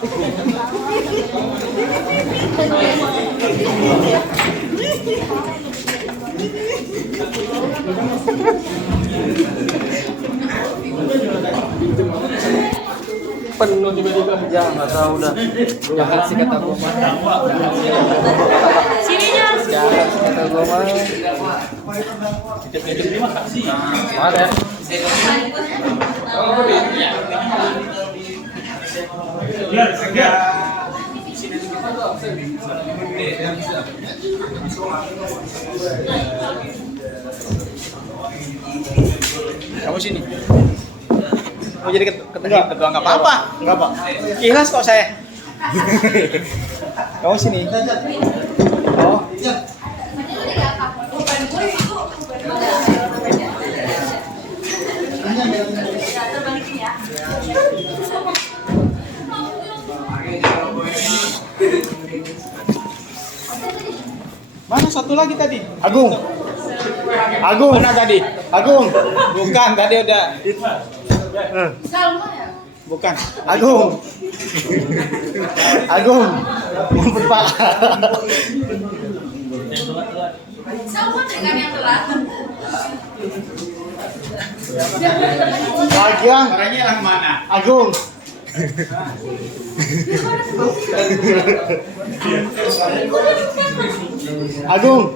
Penuh tiba-tiba. Ya nggak tahu dah. Jahat sih kata gua mah. Sininya. Jahat sih kata gua mah. Ada. Kamu sini. Mau jadi ketua nggak apa-apa. Enggak, Pak. Ikhlas kok saya. Kamu sini. Oh. Mana satu lagi tadi? Agung. Agung. Mana tadi? Agung. Bukan, tadi udah. Bukan. Agung. Agung. Mumpet, Pak. Sama dengan yang telat. Agung. Orangnya yang mana? Agung. Agung.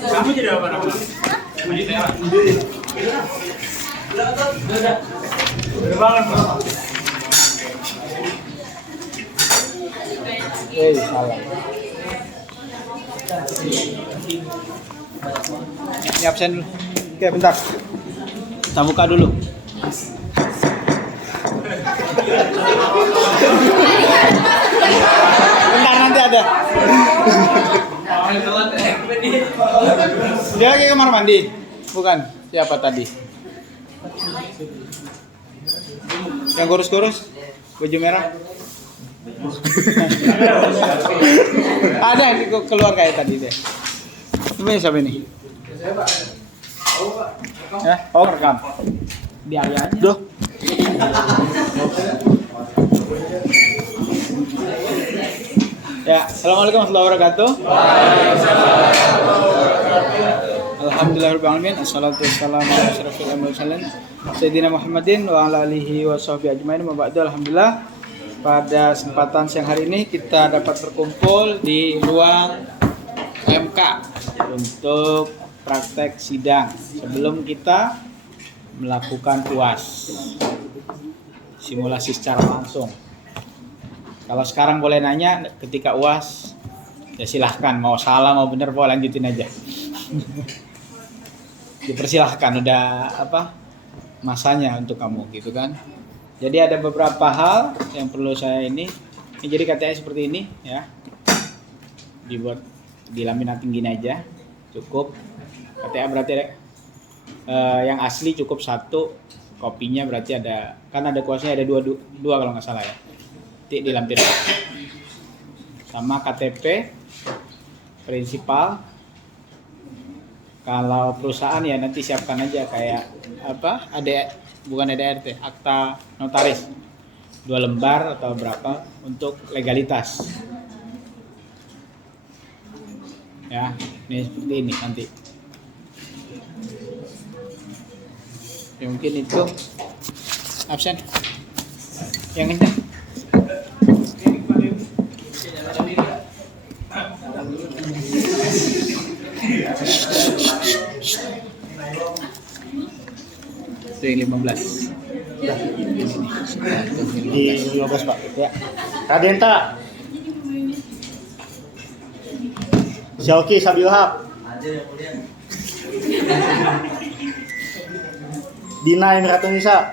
Kamu jadi apa namanya? Udah bangun. Salah. Ini absen dulu. Oke, bentar. Kita buka dulu. Bentar, nanti ada. Dia lagi kamar mandi? Bukan. Siapa tadi? Yang kurus-kurus? Baju merah? Ada yang keluar kayak tadi deh. Ini siapa ini? Ya, oh rekam. Biar aja. Duh. Ya, assalamualaikum warahmatullahi wabarakatuh. Alhamdulillahirobbilalamin. Assalatu wassalamu ala asyrofil mursalin Sayyidina Muhammadin wa ala alihi wa sahbihi ajmain. Alhamdulillah, pada kesempatan siang hari ini kita dapat berkumpul di ruang MK untuk praktek sidang sebelum kita melakukan UAS simulasi secara langsung. Kalau sekarang boleh nanya, ketika UAS ya silahkan, mau salah mau benar boleh lanjutin aja. Dipersilahkan, udah apa masanya untuk kamu gitu kan. Jadi ada beberapa hal yang perlu saya ini jadi KTA seperti ini ya, dibuat dilaminating gini aja cukup. KTA berarti ada, yang asli cukup satu, kopinya berarti ada, kan ada kuasnya ada dua kalau nggak salah ya, dilampir sama KTP prinsipal. Kalau perusahaan ya nanti siapkan aja kayak apa, ada bukan ADRT, akta notaris 2 lembar atau berapa untuk legalitas ya. Ini seperti ini nanti ya, mungkin itu absen yang kencang. Itu yang 15. Di 15, Pak. Ya. Radenta. Syauki Sabilhab. Dina Imratunisa.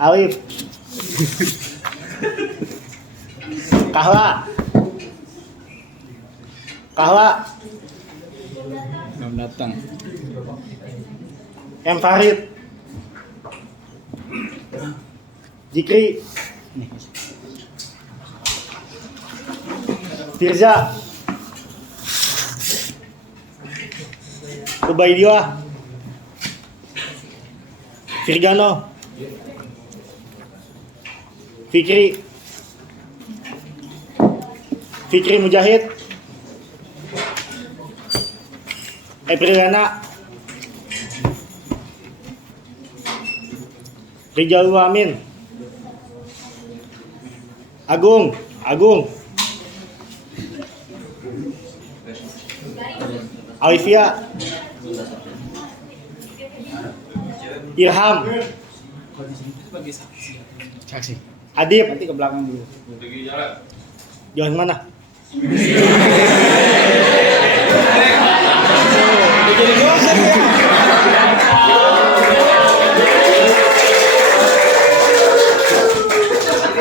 Alif. Kahla. Belum datang. M Farid. Jikri, Nih. Firza, Ubaidillah, Firgano, Fikri, Fikri Mujahid, Apriliana, Rijalul Amin, Agung, Alifia, Irham, Saksi. Adib, Nanti ke belakang dulu. jangan mana? Jadi dosen ya.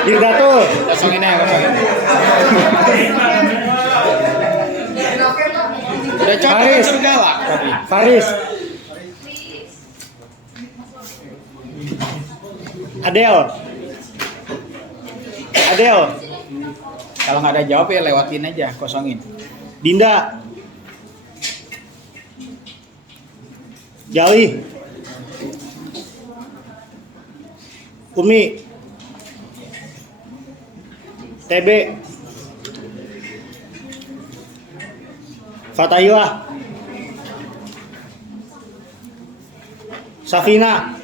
Dirgatul, Kosongin aja, kosongin. Udah cocok Faris. galak tadi. Faris, Adel, Kalau nggak ada jawab ya lewatin aja, kosongin. Dinda, Jali, Umi, TB, Fatahillah, Safina,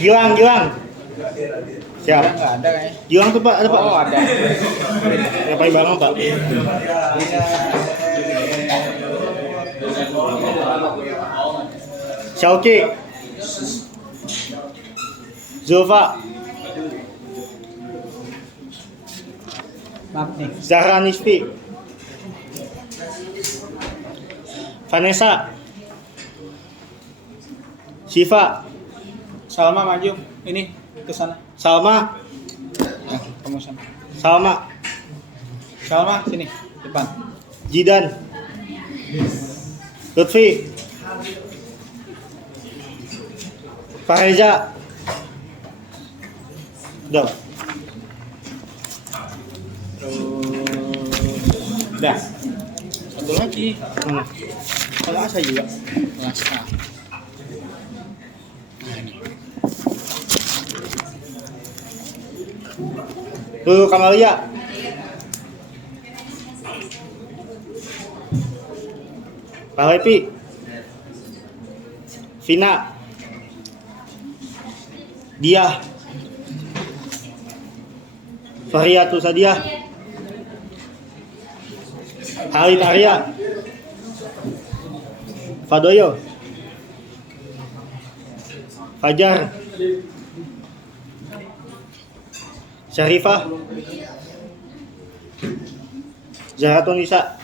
Gilang, siap. Nggak ada kayaknya. Gilang tuh Pak, ada Pak. Oh ada. Ngapain banget Pak? Syauki, Zulfa, Maaf nih. Zahra Nisfi, Vanessa, Syifa, Salma maju. Ini ke sana. Salma, Nah, kamu sana. Salma sini depan. Jidan, Lutfi, Fareza. Udah Pak. Dah. Satu lagi. Hmm. Kalau saya juga. Lasta. Nah ini. Lulu Kamalia, Pak Lepi, Vina, Dia, Fariatu Sadia, Halid Arya, Fadoyo, Fajar, Syarifah, Zahratun Nisa,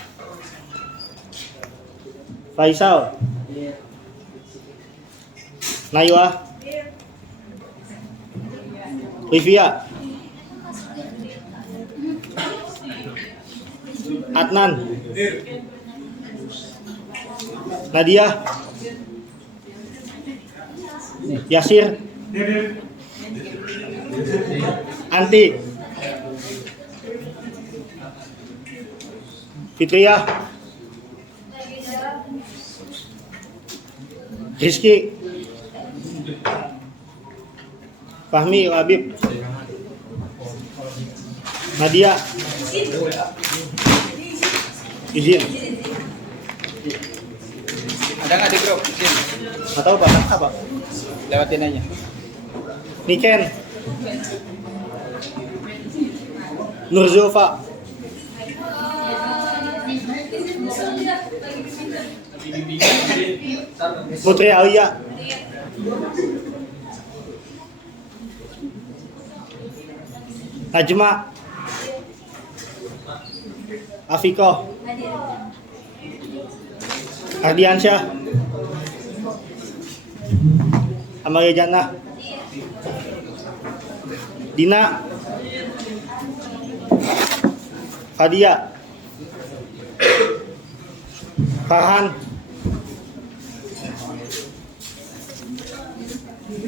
Faisal, Naywa, Livia, Adnan, Nadia, Yasir, Anti, Fitriah, Rizky, Fahmi, Habib, Nadia, izin. Ada nggak di grup? Sini. Nggak tahu Pak, apa? Lewatin aja. Niken, Nurzulfa, Putri Alia, Najma, Afiko, Ardiansyah, Amalia Jannah, Dina, Fadia, Farhan,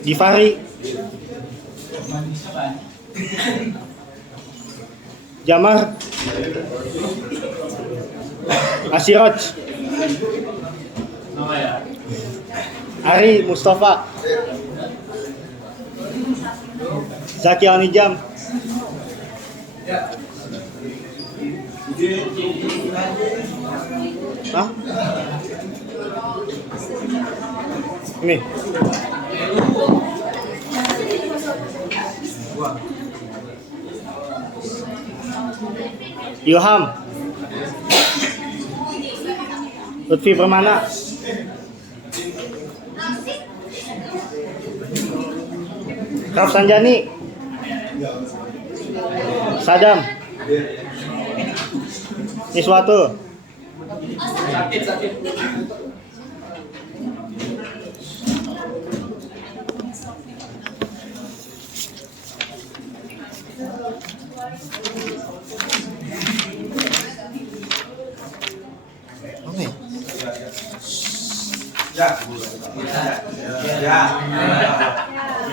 Gifari, Jamar, Asiroj, Ari Mustafa, Zaki Al-Nijam, Hah? Ini Ilham, Lutfi Permana, Raf Sanjani, Sadam, Iswatu,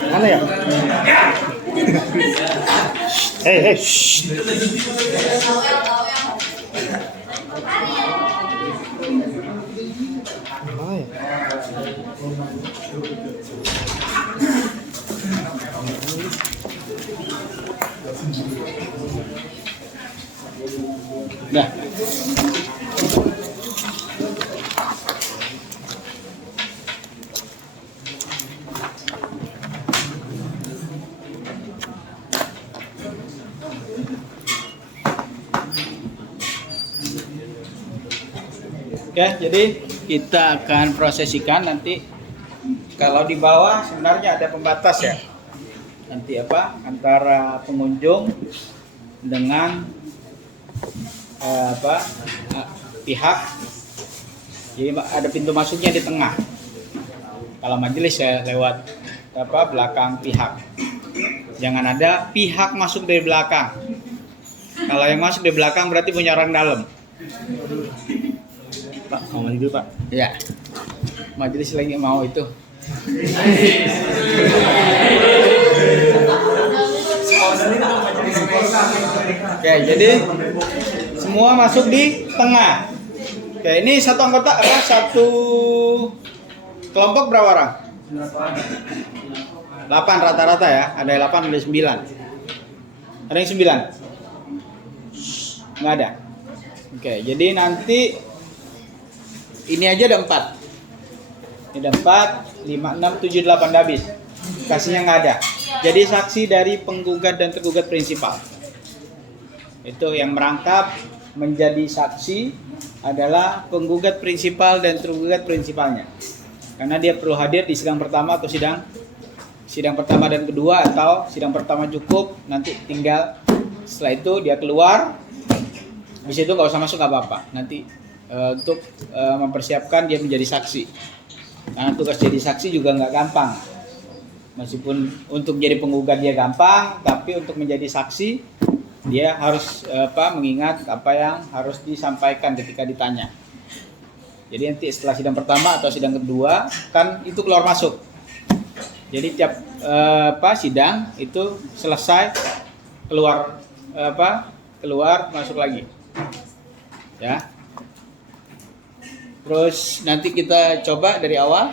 mana ya? Hei, shh. Mana ya? Nah, ya, jadi kita akan prosesikan nanti. Kalau di bawah sebenarnya ada pembatas ya. Nanti apa antara pengunjung dengan pihak. Jadi ada pintu masuknya di tengah. Kalau majelis ya lewat belakang pihak. Jangan ada pihak masuk dari belakang. Kalau yang masuk dari belakang berarti punya orang dalam. Pak, mau mandi dulu Pak. Ya, majelis lagi mau itu. Oke, jadi semua masuk di tengah. Oke, ini satu anggota satu kelompok berapa orang? 8 rata-rata ya. Ada 8, ada 9. Ada yang 9? Nggak ada. Oke, jadi nanti ini aja ada 4. Ini ada 4, 5, 6, 7, 8 udah habis. Kasihnya nggak ada. Jadi saksi dari penggugat dan tergugat prinsipal. Itu yang merangkap menjadi saksi adalah penggugat prinsipal dan tergugat prinsipalnya. Karena dia perlu hadir di sidang pertama atau sidang pertama dan kedua, atau sidang pertama cukup, nanti tinggal setelah itu dia keluar. Bisa itu nggak usah masuk nggak apa-apa. Nanti untuk mempersiapkan dia menjadi saksi. Karena tugas jadi saksi juga nggak gampang. Meskipun untuk jadi penggugat dia gampang, tapi untuk menjadi saksi dia harus mengingat apa yang harus disampaikan ketika ditanya. Jadi nanti setelah sidang pertama atau sidang kedua kan itu keluar masuk. Jadi tiap sidang itu selesai keluar masuk lagi. Ya. Terus nanti kita coba dari awal.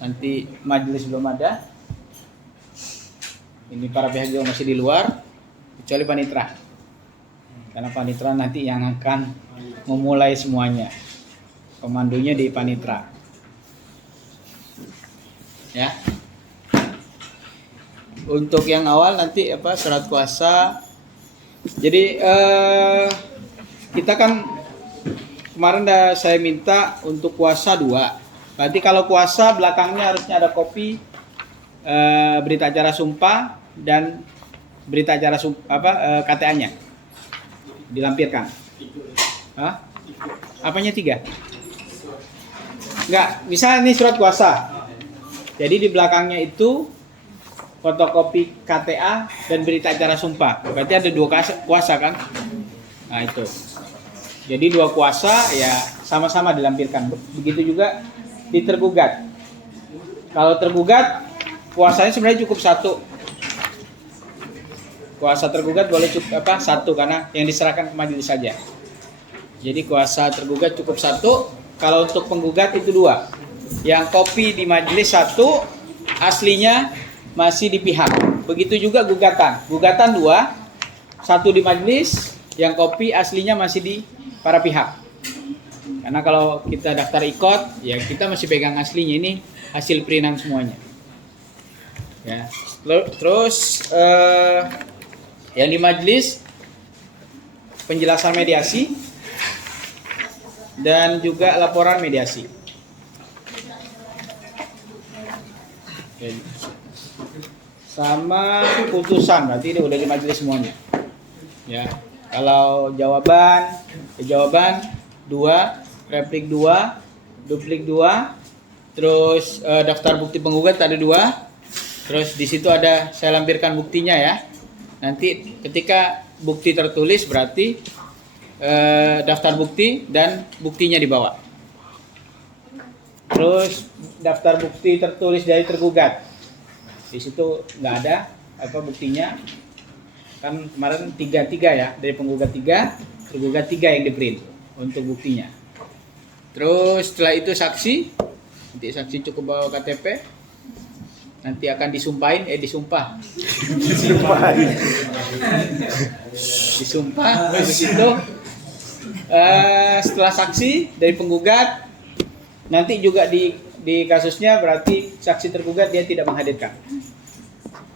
Nanti majelis belum ada. Ini para pihak juga masih di luar, kecuali panitera. Karena panitera nanti yang akan memulai semuanya. Komandonya di panitera. Ya. Untuk yang awal nanti surat kuasa. Jadi kita kan kemarin saya minta untuk kuasa 2. Berarti kalau kuasa belakangnya harusnya ada kopi berita acara sumpah dan berita acara KTA-nya dilampirkan. Hah? Apanya 3? Enggak, misalnya ini surat kuasa. Jadi di belakangnya itu fotokopi KTA dan berita acara sumpah. Berarti ada 2 kuasa kan? Nah itu. Jadi 2 kuasa ya sama-sama dilampirkan. Begitu juga di tergugat. Kalau tergugat kuasanya sebenarnya cukup satu. Kuasa tergugat boleh cukup satu karena yang diserahkan ke majelis saja. Jadi kuasa tergugat cukup satu. Kalau untuk penggugat itu dua. Yang kopi di majelis satu, aslinya masih di pihak. Begitu juga gugatan. Gugatan dua, satu di majelis, yang kopi aslinya masih di para pihak. Karena kalau kita daftar ikot, ya kita masih pegang aslinya, ini hasil perinan semuanya. Ya. Terus yang di majelis penjelasan mediasi dan juga laporan mediasi. Sama putusan, berarti ini udah di majelis semuanya. Ya, kalau jawaban 2, replik 2, duplik 2, terus daftar bukti penggugat ada 2, terus di situ ada saya lampirkan buktinya ya. Nanti ketika bukti tertulis berarti daftar bukti dan buktinya dibawa. Terus daftar bukti tertulis dari tergugat. Di situ nggak ada buktinya. Kan kemarin 3 ya, dari penggugat 3, tergugat 3 yang di-print untuk buktinya. Terus setelah itu saksi, nanti saksi cukup bawa KTP. Nanti akan disumpah. Disumpah begitu. Setelah saksi dari penggugat, nanti juga di kasusnya berarti saksi tergugat dia tidak menghadirkan.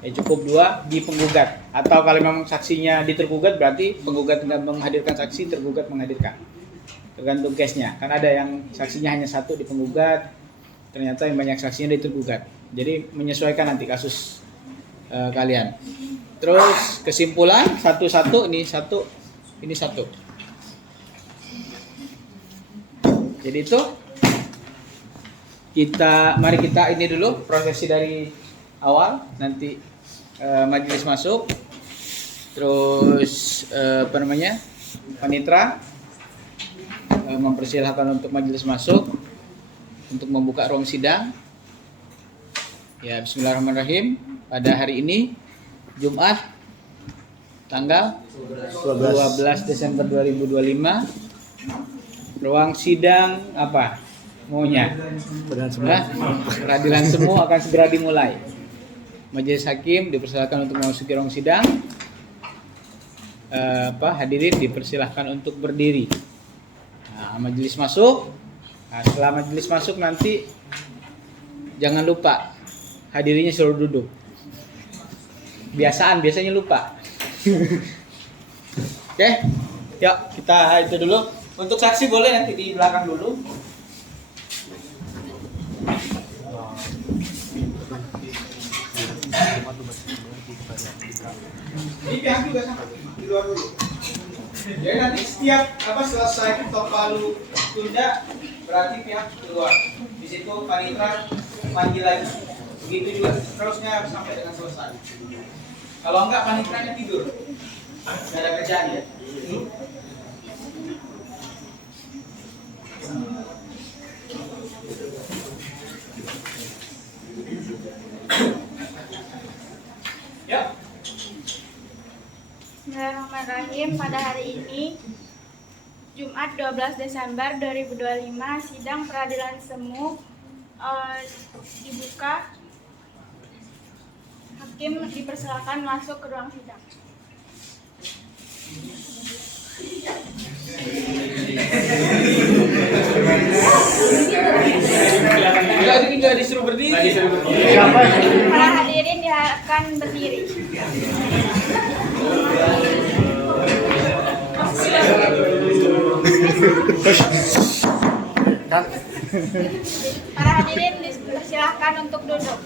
Ya cukup 2 di penggugat. Atau kalau memang saksinya di tergugat berarti penggugat tidak menghadirkan saksi, tergugat menghadirkan. Tergantung case-nya. Kan ada yang saksinya hanya 1 di penggugat, ternyata yang banyak saksinya di tergugat. Jadi menyesuaikan nanti kasus kalian. Terus kesimpulan 1-1, ini 1, ini 1. Jadi itu mari kita ini dulu prosesi dari awal, nanti majelis masuk, terus panitra mempersilahkan untuk majelis masuk untuk membuka ruang sidang. Ya, bismillahirrahmanirrahim. Pada hari ini Jumat tanggal 12 Desember 2025, ruang sidang apa? Maunya peradilan semu akan segera dimulai. Majelis hakim dipersilakan untuk memasuki ruang sidang. Hadirin dipersilahkan untuk berdiri. Nah, majelis masuk. Nah, setelah majelis masuk nanti jangan lupa hadirinya suruh duduk. Biasanya lupa. Oke, yuk kita itu dulu. Untuk saksi boleh nanti di belakang dulu. Di pihak juga sama, di luar dulu. Jadi nanti setiap selesai ketok palu tunda berarti pihak keluar. Di situ panitra panggil lagi. Begitu juga terusnya sampai dengan selesai. Kalau enggak panitranya tidur, nggak ada kerjaan ya. Ya. Bismillahirrahmanirrahim. Pada hari ini Jumat 12 Desember 2025 sidang peradilan semu dibuka. Hakim dipersilakan masuk ke ruang sidang. Enggak disuruh berdiri. Para hadirin diharapkan berdiri. Para hadirin dipersilakan untuk duduk.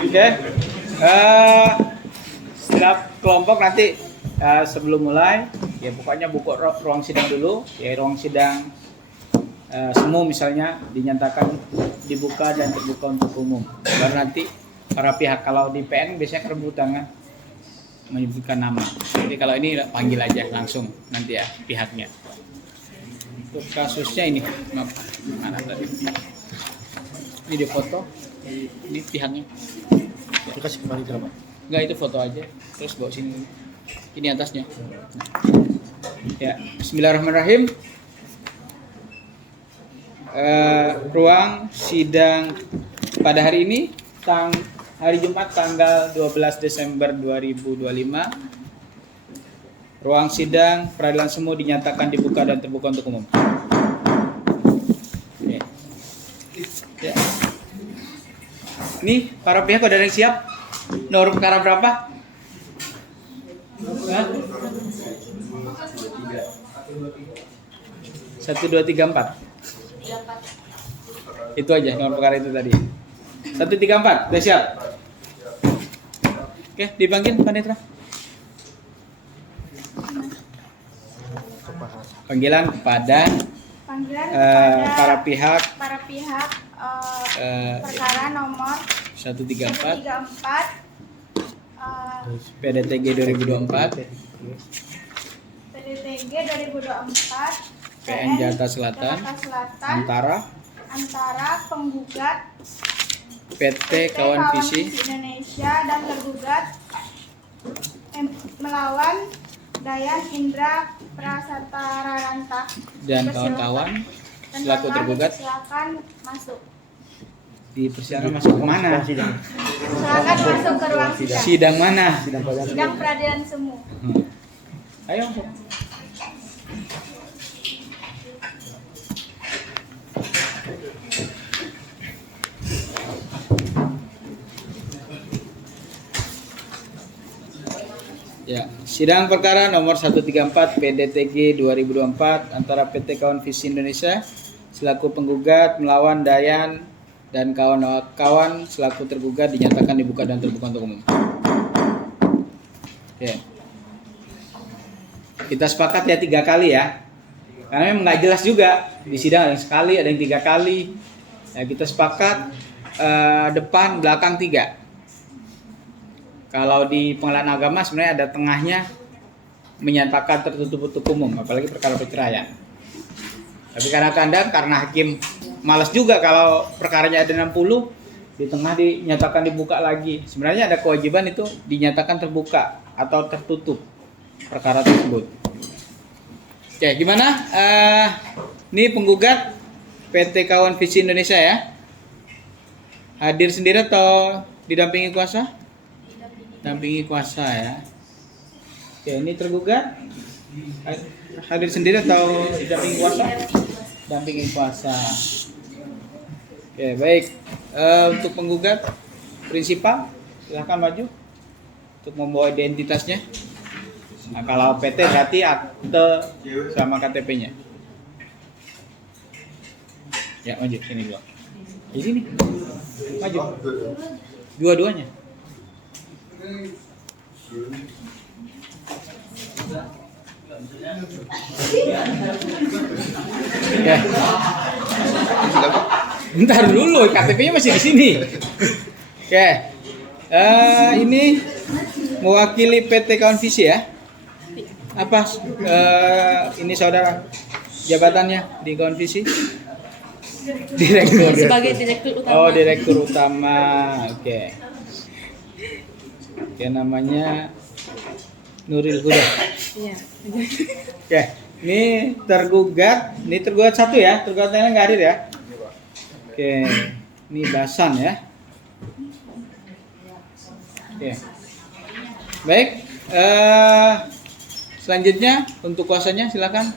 Oke. Setiap kelompok nanti sebelum mulai ya pokoknya buka ruang sidang dulu. Ya ruang sidang semu misalnya dinyatakan dibuka dan terbuka untuk umum. Baru nanti para pihak, kalau di PN biasanya rebutan kan. menyebutkan nama. Jadi kalau ini panggil aja langsung nanti ya pihaknya. Untuk kasusnya ini mana tadi? Ini di foto. Ini pihaknya. Itu kasih kembali ke Pak. Enggak, itu foto aja. Terus bawa sini. Ini atasnya. Ya, bismillahirrahmanirrahim. Ruang sidang pada hari ini hari Jumat tanggal 12 Desember 2025. Ruang sidang peradilan semu dinyatakan dibuka dan terbuka untuk umum. Oke. Ya. Nih, para pihak udah ada yang siap? Nomor perkara berapa? Hah? 1, 2, 3, 4. Itu aja nomor perkara itu tadi. 1, 3, 4. Udah siap? Oke, dipanggil Panitra. Panggilan kepada para pihak perkara nomor 134 134 PDTG 2024 PDTG 2024 PN Jakarta Selatan antara penggugat PT Kawan Visi Indonesia dan tergugat melawan Dayan Indra Prasatararanta dan kawan-kawan selaku tergugat. Silakan masuk. Di persidangan masuk ke mana? Sidang. Silakan masuk ke ruang sidang. Sidang mana? Sidang peradilan semu. Ayo masuk. Ya, sidang perkara nomor 134 PDTG 2024 antara PT Kawan Visi Indonesia selaku penggugat melawan Dayan dan kawan-kawan selaku tergugat dinyatakan dibuka dan terbuka untuk umum. Oke. Kita sepakat ya 3 kali ya. Karena memang nggak jelas juga di sidang ada yang sekali, ada yang 3 kali. Ya, kita sepakat depan, belakang 3. Kalau di pengadilan agama sebenarnya ada tengahnya menyatakan tertutup untuk umum, apalagi perkara perceraian. Tapi kadang-kadang karena hakim malas juga kalau perkaranya ada 60, di tengah dinyatakan dibuka lagi. Sebenarnya ada kewajiban itu dinyatakan terbuka atau tertutup perkara tersebut. Oke, gimana? Ini penggugat PT Kawan Visi Indonesia ya. Hadir sendiri atau didampingi kuasa? Dampingi kuasa ya. Oke, ini tergugat hadir sendiri atau didampingi kuasa? Dampingi kuasa. Oke, baik. Untuk penggugat prinsipal silahkan maju untuk membawa identitasnya. Nah, kalau PT berarti akte sama KTP-nya. Ya, maju sini dua. Di sini. Maju. Dua-duanya. Ya. Bentar dulu, KTP-nya masih di sini. Oke. Ini mewakili PT Kawan Visi ya. Apa ini saudara jabatannya di Kawan Visi? Direktur. Sebagai direktur utama. Oh, direktur utama. Oke. Oke, namanya Nuril Huda. Iya. Oke, ini tergugat 1 ya, tergugat lainnya nggak hadir ya. Oke, ini Basan ya. Oke, baik. Selanjutnya untuk kuasanya silakan.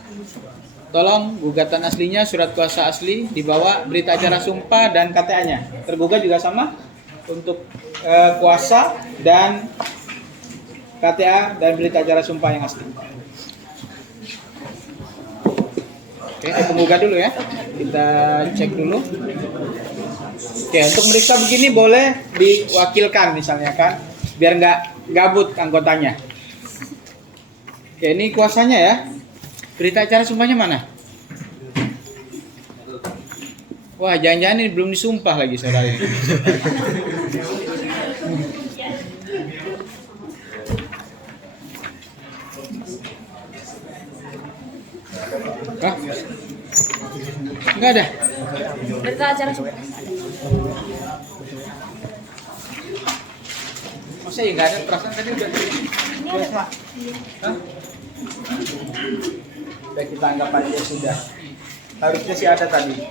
Tolong gugatan aslinya, surat kuasa asli, dibawa berita acara sumpah dan KTA-nya. Tergugat juga sama untuk kuasa dan KTA dan berita acara sumpah yang asli. Oke, penggugat dulu ya. Kita cek dulu. Oke, untuk meriksa begini boleh diwakilkan misalnya kan, biar nggak gabut anggotanya. Oke, ini kuasanya ya. Berita acara sumpahnya mana? Wah, jangan-jangan ini belum disumpah lagi saudara ini. Nggak ada. Berita acara sumpah. Masa ya nggak ada, perasaan tadi udah. Ini ada Pak. Hah? Udah kita anggap aja sudah. Harusnya sih ada tadi.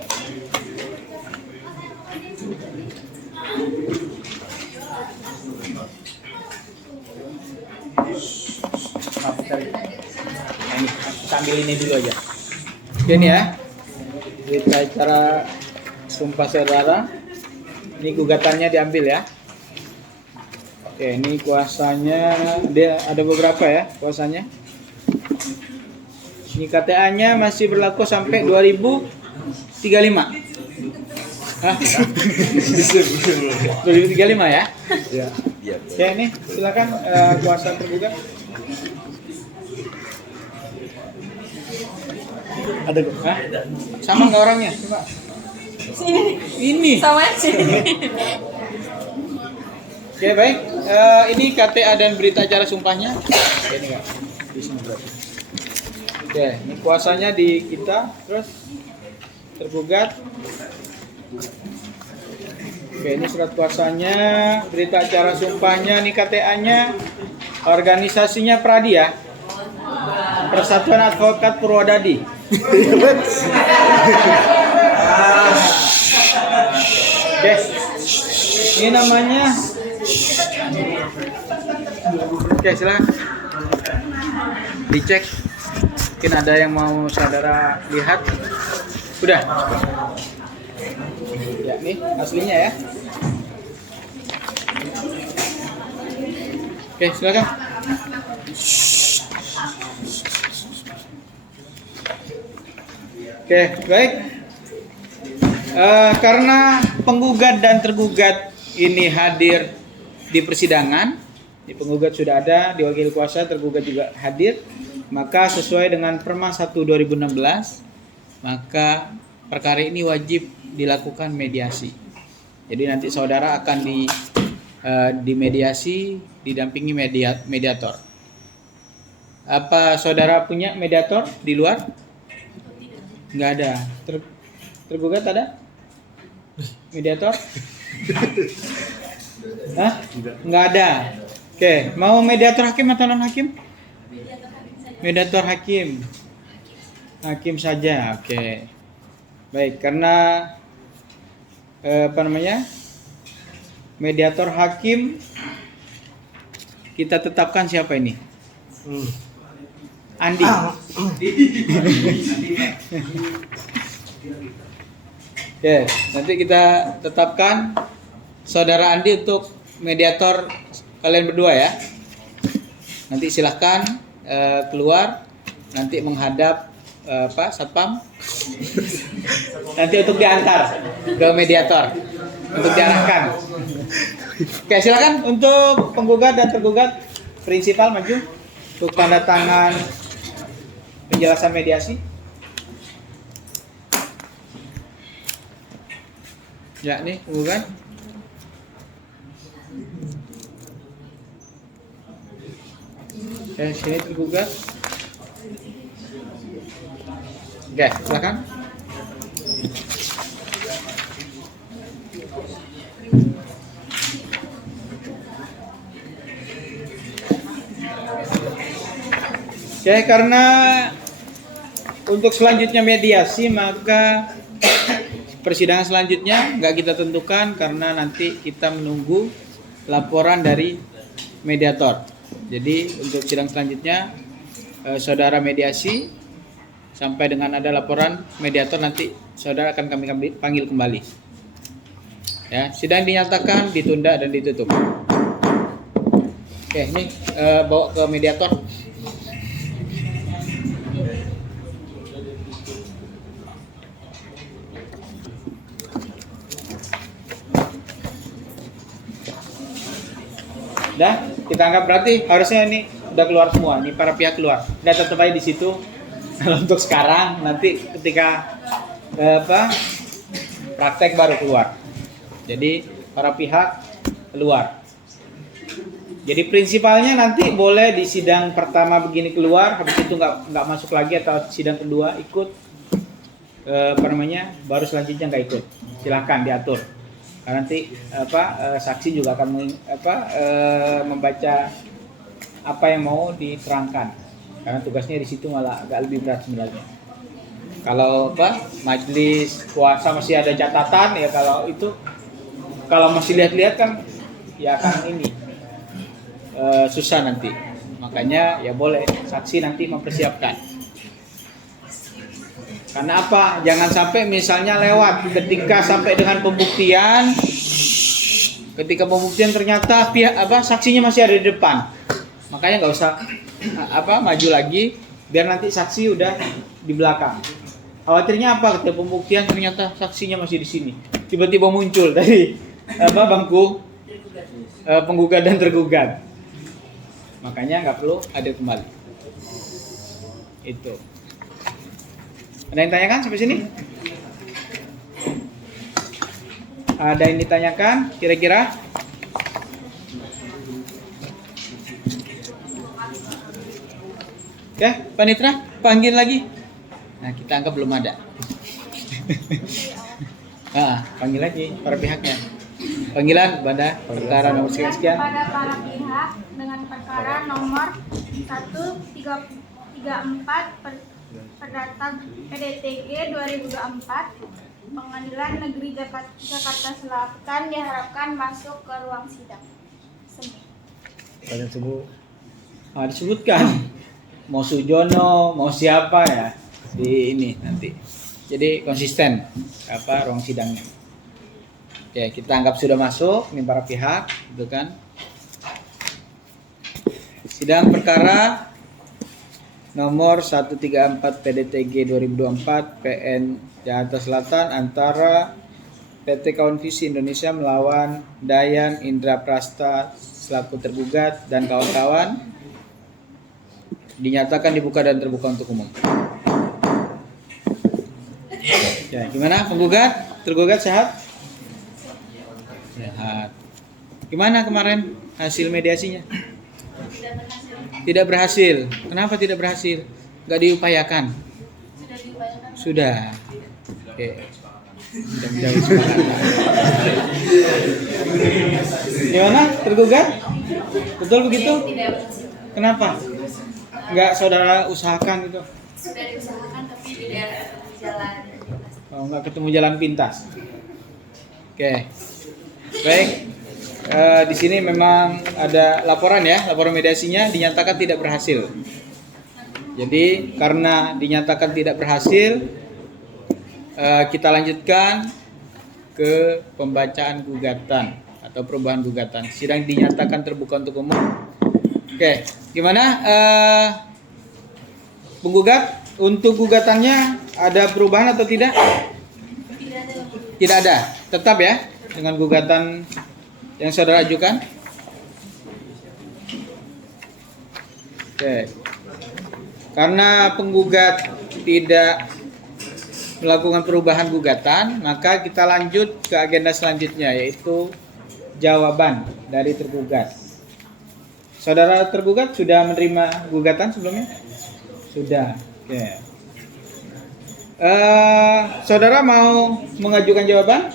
Maaf, cari. Nah, ini, sambil ini dulu aja. Ini ya. Kita cara sumpah saudara. Ini gugatannya diambil ya. Oke, ini kuasanya dia ada beberapa ya kuasanya. Ini KTA-nya masih berlaku sampai 2035. Hah? 2035 ya? Ya. Ya ini silakan kuasa tergugat. Ada kok. Hah? Sama nggak orangnya? Coba. Ini. Sama sih. Oke baik. Ini KTA dan berita acara sumpahnya. Oke, ini Kak. Di sini berarti. Oke, ini kuasanya di kita, terus tergugat. Oke, ini surat kuasanya, berita acara sumpahnya, ini KTA-nya, organisasinya Pradi ya, Persatuan Advokat Purwodadi. Oke, ini namanya. Oke, silakan dicek. Mungkin ada yang mau saudara lihat. Udah. Ya, nih aslinya ya. Oke, silakan. Oke, baik. Karena penggugat dan tergugat ini hadir di persidangan, di penggugat sudah ada, di wakil kuasa tergugat juga hadir, maka sesuai dengan Perma 1 2016, maka perkara ini wajib dilakukan mediasi. Jadi nanti saudara akan dimediasi didampingi mediator. Apa saudara punya mediator di luar? Nggak ada. Tergugat ada? Mediator? Hah? Nggak ada. Oke, mau mediator hakim atau non hakim? Mediator hakim. Hakim saja. Oke. Baik, karena mediator hakim kita tetapkan siapa ini? Andi. Oke, nanti kita tetapkan saudara Andi untuk mediator kalian berdua ya. Nanti silahkan keluar, nanti menghadap satpam. Nanti untuk diantar ke mediator untuk diarahkan. Oke, silakan untuk penggugat dan tergugat, prinsipal maju untuk tanda tangan penjelasan mediasi. Ya, nih penggugat. Oke, sini tergugat. Oke, silakan. Oke, karena untuk selanjutnya mediasi, maka persidangan selanjutnya nggak kita tentukan karena nanti kita menunggu laporan dari mediator. Jadi untuk sidang selanjutnya saudara mediasi sampai dengan ada laporan mediator, nanti saudara akan kami panggil kembali. Ya, sidang dinyatakan ditunda dan ditutup. Oke, ini bawa ke mediator. Dah, kita anggap berarti harusnya ini udah keluar semua. Ini para pihak keluar. Udah tetap aja di situ. Kalau untuk sekarang, nanti ketika praktek baru keluar. Jadi para pihak keluar. Jadi prinsipalnya nanti boleh di sidang pertama begini keluar, habis itu nggak masuk lagi, atau sidang kedua ikut. baru selanjutnya nggak ikut. Silahkan diatur. Karena nanti saksi juga akan membaca apa yang mau diterangkan. Karena tugasnya di situ malah agak lebih berat sebenarnya. Kalau majelis puasa masih ada catatan ya, kalau masih lihat-lihat kan ya akan ini susah nanti. Makanya ya boleh saksi nanti mempersiapkan. Karena apa? Jangan sampai misalnya lewat ketika sampai dengan pembuktian, ternyata saksinya masih ada di depan. Makanya nggak usah maju lagi, biar nanti saksi udah di belakang. Khawatirnya apa? Ketika pembuktian ternyata saksinya masih di sini, tiba-tiba muncul dari bangku penggugat dan tergugat. Makanya nggak perlu hadir kembali. Itu. Ada yang tanyakan sampai sini? Ada yang ditanyakan kira-kira? Oke, Panitra, panggil lagi. Nah, kita anggap belum ada. Panggil lagi para pihaknya. Panggilan pada perkara nomor sekian. Pada para pihak dengan perkara nomor 1334 Perdata PDTG 2024, Pengadilan Negeri Jakarta Selatan diharapkan masuk ke ruang sidang. Kalian semua Disebutkan mau Sujono, mau siapa ya di ini nanti. Jadi konsisten ruang sidangnya. Oke, kita anggap sudah masuk ini para pihak, gitu kan? Sidang perkara nomor 134 PDTG 2024 PN Jakarta Selatan antara PT Kawan Visi Indonesia melawan Dayan Indra Prasta selaku tergugat dan kawan-kawan dinyatakan dibuka dan terbuka untuk umum. Ya, gimana penggugat? Tergugat sehat? Sehat. Gimana kemarin hasil mediasinya? Tidak berhasil. Kenapa tidak berhasil? Gak diupayakan? Sudah. Oke. Mudah-mudahan semangat. Gimana? Tergugat? Betul begitu? Kenapa? Nggak saudara usahakan gitu? Sudah diusahakan tapi tidak jalan. Oh, nggak ketemu jalan pintas. Oke. Baik. Di sini memang ada laporan ya, laporan mediasinya dinyatakan tidak berhasil. Jadi karena dinyatakan tidak berhasil, kita lanjutkan ke pembacaan gugatan atau perubahan gugatan. Sidang dinyatakan terbuka untuk umum. Oke, gimana penggugat untuk gugatannya ada perubahan atau tidak? Tidak ada, tetap ya dengan gugatan yang saudara ajukan. Oke. Karena penggugat tidak melakukan perubahan gugatan, maka kita lanjut ke agenda selanjutnya, yaitu jawaban dari tergugat. Saudara tergugat sudah menerima gugatan sebelumnya? Sudah. Oke. Saudara mau mengajukan jawaban?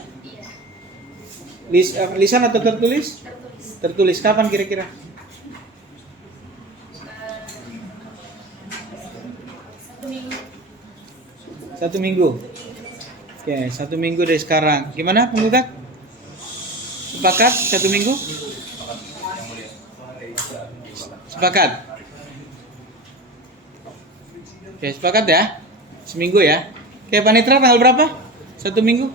Lisan atau tertulis? Tertulis. Kapan kira-kira? Satu minggu. Oke, 1 minggu dari sekarang. Gimana penggugat? Sepakat 1 minggu? Sepakat? Oke, sepakat ya? Seminggu ya? Oke, Panitra tanggal berapa? 1 minggu?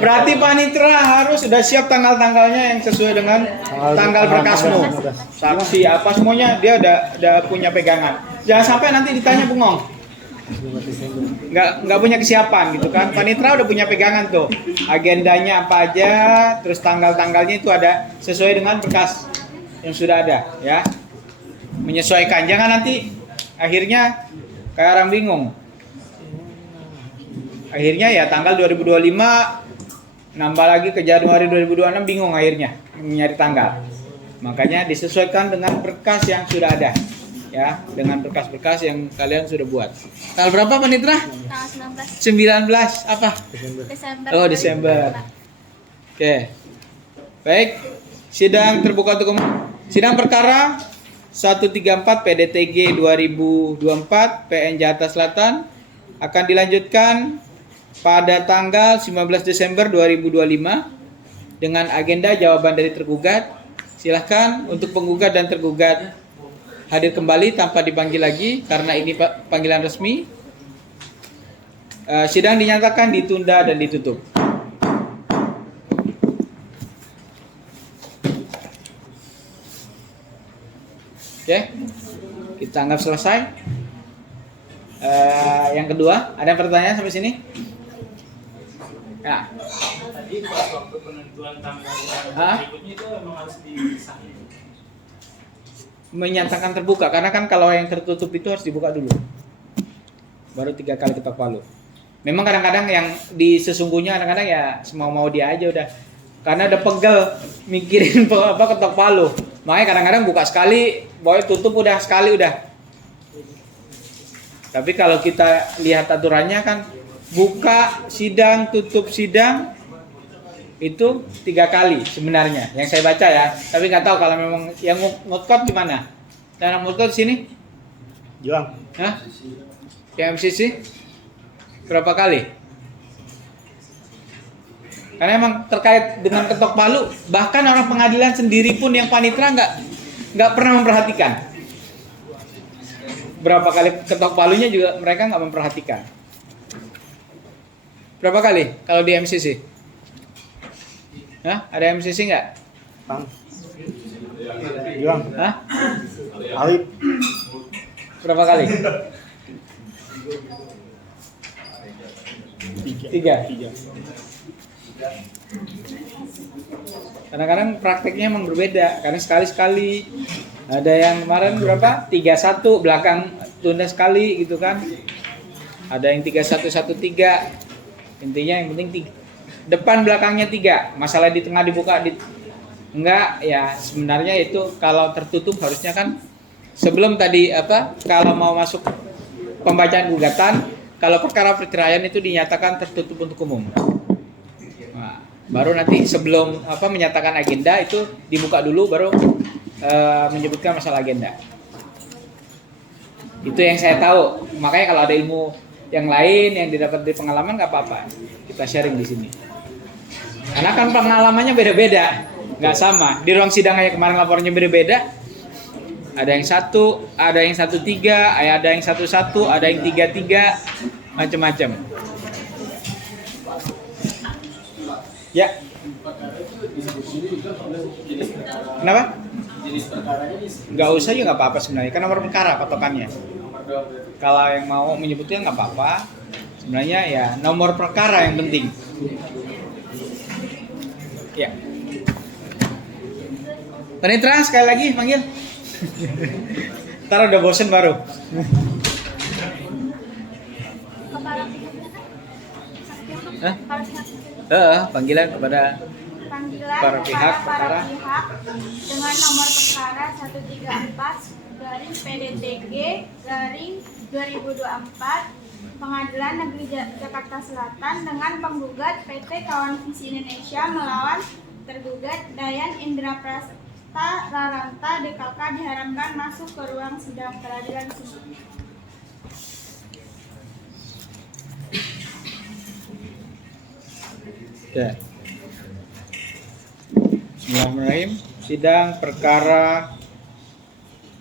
Berarti Panitra harus sudah siap tanggal-tanggalnya yang sesuai dengan tanggal berkasmu. Saksi apa semuanya dia udah punya pegangan. Jangan sampai nanti ditanya bengong. Nggak punya kesiapan gitu kan. Panitra udah punya pegangan tuh. Agendanya apa aja, terus tanggal-tanggalnya itu ada sesuai dengan berkas yang sudah ada ya. Menyesuaikan. Jangan nanti akhirnya kayak orang bingung. Akhirnya ya tanggal 2025 nambah lagi ke Januari 2026 bingung akhirnya nyari tanggal. Makanya disesuaikan dengan berkas yang sudah ada. ya dengan berkas-berkas yang kalian sudah buat. Tanggal berapa Panitra? Tanggal 19 apa? Desember. Oh, Desember. Oke. Baik. Sidang terbuka untuk umum. Sidang perkara 134 PDTG 2024 PN Jakarta Selatan akan dilanjutkan pada tanggal 19 Desember 2025 dengan agenda jawaban dari tergugat. Silahkan untuk penggugat dan tergugat hadir kembali tanpa dipanggil lagi karena ini panggilan resmi. Sidang dinyatakan ditunda dan ditutup. Oke, kita anggap selesai. Yang kedua, ada pertanyaan sampai sini? Ya. Tadi pas waktu penentuan tanggal berikutnya itu memang harus disahin. Menyatakan terbuka karena kan kalau yang tertutup itu harus dibuka dulu. Baru 3 kali ketok palu. Memang kadang-kadang yang sesungguhnya kadang-kadang ya semau-mau dia aja udah. Karena udah pegel mikirin ketok palu. Makanya kadang-kadang buka sekali, boy tutup udah sekali udah. Tapi kalau kita lihat aturannya kan buka sidang, tutup sidang itu 3 kali sebenarnya yang saya baca ya. Tapi nggak tahu kalau memang yang ngotkot gimana. Dan ngotkot di sini? Juang. Hah? Yang MCC? Berapa kali? Karena emang terkait dengan ketok palu, bahkan orang pengadilan sendiri pun yang panitra nggak pernah memperhatikan. Berapa kali ketok palunya juga mereka nggak memperhatikan. Berapa kali kalau di MCC? Hah? Ada MCC nggak? Pang. Juang. Hah? Alip. Berapa kali? 3. Kadang-kadang prakteknya emang berbeda. Karena sekali-sekali ada yang kemarin berapa? 3-1 belakang tunda sekali gitu kan. Ada yang 3-1-1-3. Intinya yang penting depan belakangnya 3. Masalah di tengah dibuka enggak ya sebenarnya itu kalau tertutup harusnya kan sebelum tadi kalau mau masuk pembacaan gugatan, kalau perkara perceraian itu dinyatakan tertutup untuk umum. Nah, baru nanti sebelum menyatakan agenda itu dibuka dulu baru menyebutkan masalah agenda. Itu yang saya tahu. Makanya kalau ada ilmu yang lain yang didapat dari pengalaman nggak apa-apa. Kita sharing di sini. Karena kan pengalamannya beda-beda, nggak sama. Di ruang sidang kayak kemarin laporannya beda-beda. Ada yang 1, ada yang 1-3, ada yang 1-1, ada yang 3-3, macam-macam. Ya. Kenapa? Nggak usah juga nggak apa-apa sebenarnya. Kan nomor perkara patokannya. Kalau yang mau menyebutnya nggak apa-apa. Sebenarnya ya nomor perkara yang penting. Ya. Panitra sekali lagi panggil. Ntar udah bosen baru. Kepala pihaknya kan? Hah? Panggilan kepada Panggilan para pihak kepada para perkara. pihak dengan nomor perkara 134 garing PDTG garing 2024 Pengadilan Negeri Jakarta Selatan dengan penggugat PT Kawan Visi Indonesia melawan tergugat Dayan Indra Prasta Raranta DKK diharamkan masuk ke ruang sidang peradilan sumber. Oke. Bismillahirrahmanirrahim. Sidang perkara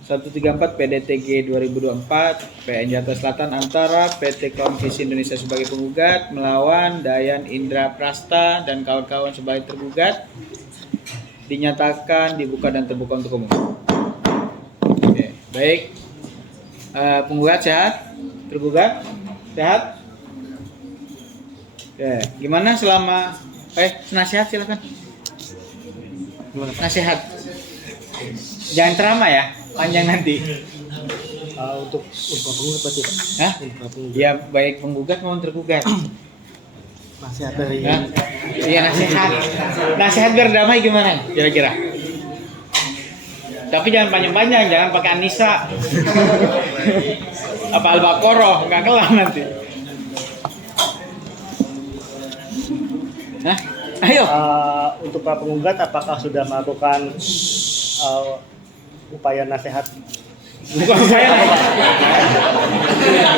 134 PDTG 2024 PN Jakarta Selatan antara PT Kawan Visi Indonesia sebagai penggugat melawan Dayan Indra Prasta dan kawan-kawan sebagai tergugat dinyatakan dibuka dan terbuka untuk umum. Oke, baik. Penggugat sehat? Tergugat sehat? Oke, gimana selama nasihat silakan. Nasihat. Jangan ceramah ya, panjang nanti. Untuk penggugat berarti Pak? Hah? Ya baik penggugat maupun tergugat. Nasihat dari Iya nasihat. Nasihat biar damai gimana kira-kira? Tapi jangan panjang-panjang, jangan pakai Anissa. Apa Al-Baqarah, nggak kelar nanti. Nah, ayo. Untuk para penggugat, apakah sudah melakukan upaya nasihat? Bukan saya.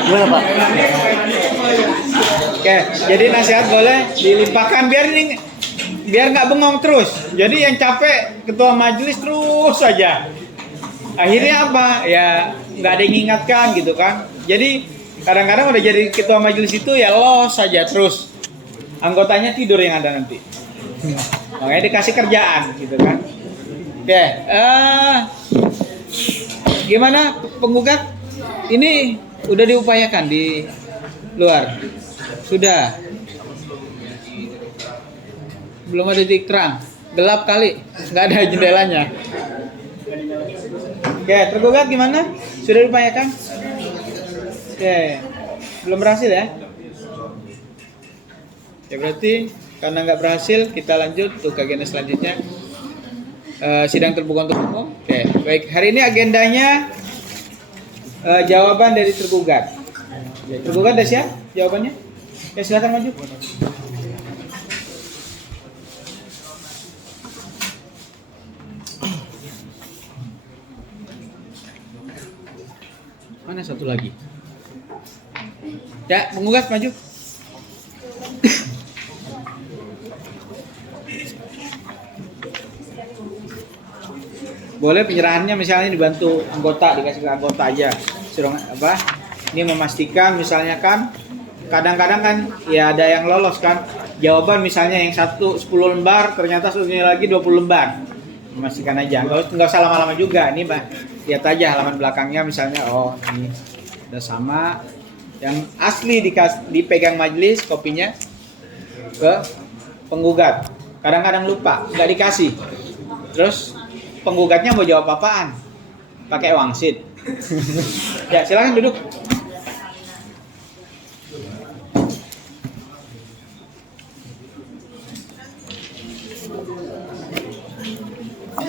Gimana Pak? Oke, jadi nasihat boleh dilimpahkan biar nggak bengong terus. Jadi yang capek ketua majelis terus saja. Akhirnya apa? Ya nggak ada yang ingatkan gitu kan. Jadi kadang-kadang udah jadi ketua majelis itu ya los saja terus. Anggotanya tidur yang ada nanti. Makanya dikasih kerjaan gitu kan. Oke, gimana penggugat? Ini udah diupayakan di luar? Sudah. Belum ada titik terang, gelap kali, nggak ada jendelanya. Oke, tergugat gimana? Sudah diupayakan? Oke, belum berhasil ya? Ya berarti karena nggak berhasil, kita lanjut untuk agenda selanjutnya. Sidang terbuka untuk umum. Oke, baik. Hari ini agendanya jawaban dari tergugat. Tergugat udah siap jawabannya? Ya silakan maju. Mana satu lagi? Ya, penggugat maju. Boleh penyerahannya misalnya dibantu anggota, dikasih ke anggota aja. Suruh apa? Ini memastikan misalnya kan kadang-kadang kan ya ada yang lolos kan. Jawaban misalnya yang 10 lembar ternyata satunya lagi 20 lembar. Memastikan aja. Enggak usah lama-lama juga. Ini lihat aja halaman belakangnya misalnya ini udah sama. Yang asli dipegang majelis kopinya ke penggugat. Kadang-kadang lupa, nggak dikasih. Terus penggugatnya mau jawab apaan? Pakai wangsit. Ya, silakan duduk.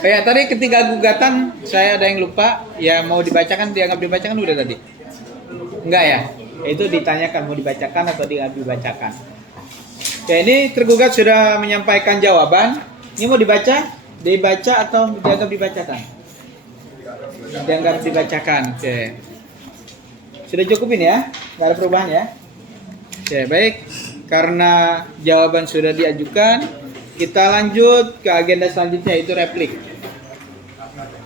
Ya, tadi ketika gugatan saya ada yang lupa, ya mau dibacakan, dianggap dibacakan udah tadi. Enggak ya? Itu ditanyakan mau dibacakan atau dianggap dibacakan. Ya, ini tergugat sudah menyampaikan jawaban. Ini mau dibaca atau dianggap dibacakan? Dianggap dibacakan. Oke. Sudah cukup ini ya? Nggak ada perubahan ya? Oke, baik. Karena jawaban sudah diajukan, kita lanjut ke agenda selanjutnya, yaitu replik.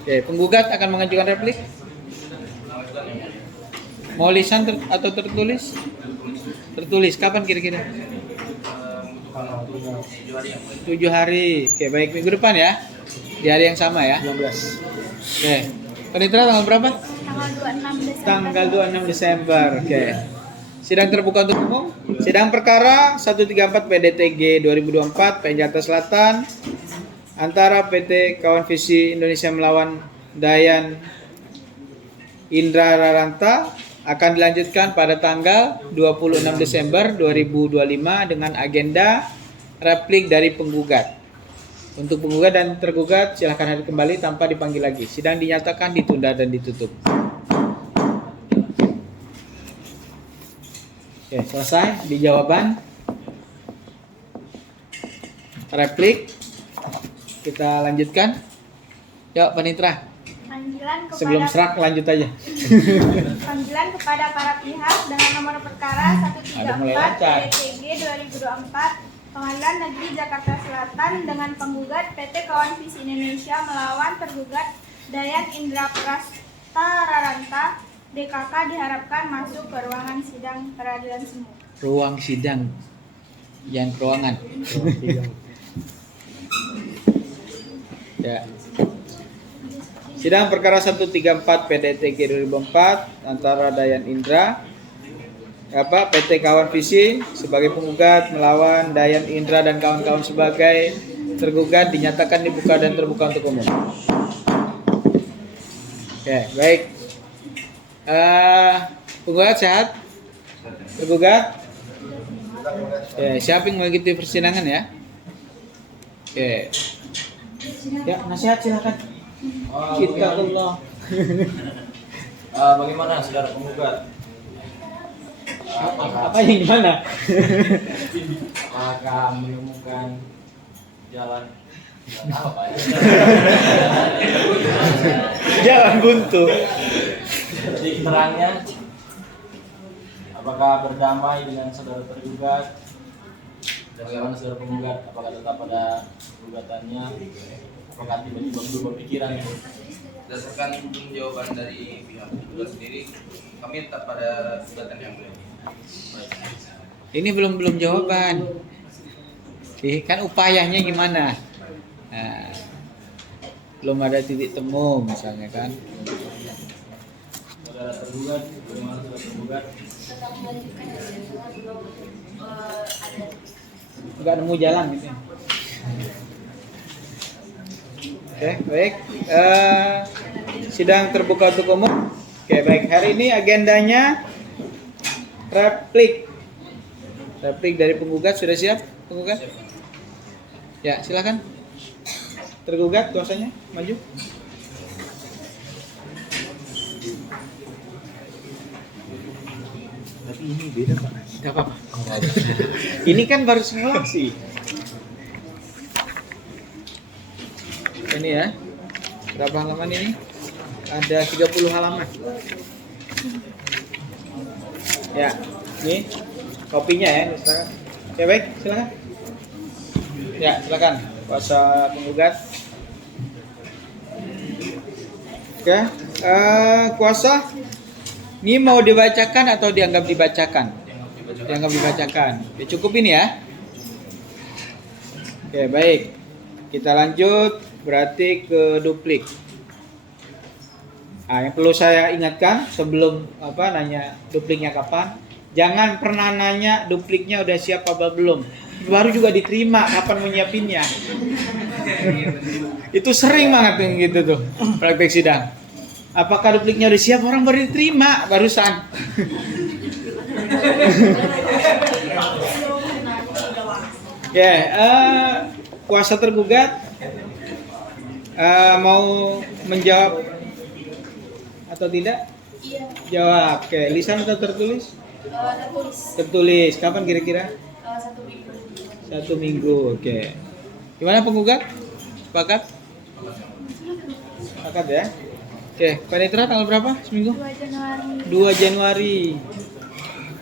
Oke, penggugat akan mengajukan replik. Mau lisan atau tertulis? Tertulis. Kapan kira-kira? 7 hari. Oke, baik, minggu depan ya. Di hari yang sama ya. 19. Oke. Panitera tanggal berapa? Tanggal 26 Desember. Tanggal 26 Desember. Oke. Sidang terbuka untuk umum. Sidang perkara 134 PDTG 2024 PN Jakarta Selatan antara PT Kawan Visi Indonesia melawan Dayan Indra Raranta akan dilanjutkan pada tanggal 26 Desember 2025 dengan agenda replik dari penggugat. Untuk penggugat dan tergugat silakan hadir kembali tanpa dipanggil lagi. Sidang dinyatakan ditunda dan ditutup. Oke, selesai di jawaban. Replik. Kita lanjutkan. Yuk, Panitra. Panggilan kepada Sebelum serak lanjut aja. Panggilan kepada para pihak dengan nomor perkara Ada mulai lancar. 134 PDTG 2024 Pengadilan Negeri Jakarta Selatan dengan penggugat PT Kawan Visi Indonesia melawan tergugat Dayan Indra Prasta Raranta DKK diharapkan masuk ke ruangan sidang peradilan semu. Ruang sidang. Jangan ke ruangan. Ya. Sidang perkara 134 PDTG 2004 antara Dayan Indra PT Kawan Visi sebagai penggugat melawan Dayan Indra dan kawan-kawan sebagai tergugat dinyatakan dibuka dan terbuka untuk umum. Oke, baik. Penggugat sehat? Tergugat? Oke, siapa yang mengikuti persidangan ya? Oke. Ya, nasihat silakan. Kitabullah. Bagaimana saudara penggugat? Apa yang gimana? Apakah menemukan jalan apa ya? Jalan buntu. Titik terangnya? Apakah berdamai dengan saudara tergugat? Dan bagaimana saudara penggugat? Apakah tetap pada gugatannya? Apakah tiba-tiba berubah pikiran? Berdasarkan jawaban dari pihak tergugat sendiri, kami tetap pada gugatan yang mulia. Ini belum jawaban. Kan upayanya gimana? Nah, belum ada titik temu misalnya kan. Saudara tergugat, bagaimana saudara tergugat? Tetap melanjutkan hasil karena belum ada. Enggak nemu jalan gitu. Oke, baik. Sidang terbuka untuk umum. Oke, baik. Hari ini agendanya replik dari penggugat. Sudah siap penggugat? Ya, silakan. Tergugat kuasanya maju. Tapi ini beda Pak. Enggak apa-apa. Ini kan baru simulasi. Ini ya. Berapa halaman ini? Ada 30 halaman. Ya, ini kopinya ya, silakan. Ya baik, silakan. Ya, silakan. Kuasa penggugat. Oke, kuasa ini mau dibacakan atau dianggap dibacakan? Dianggap dibacakan. Ya, cukup ini ya. Oke, baik. Kita lanjut berarti ke duplik. Yang perlu saya ingatkan sebelum nanya dupliknya kapan, jangan pernah nanya dupliknya udah siap apa belum. Baru juga diterima kapan mau nyiapinnya. Itu sering banget yang gitu tuh praktek sidang. Apakah dupliknya udah siap, orang baru diterima barusan. Oke, kuasa tergugat mau menjawab atau tidak? Iya. Jawab. Oke, lisan atau tertulis? Tertulis. Tertulis. Kapan kira-kira? 1 minggu. 1 minggu. Oke. Gimana penggugat? Sepakat? Sepakat ya? Oke, panitera tanggal berapa? Seminggu? 2 Januari. 2 Januari.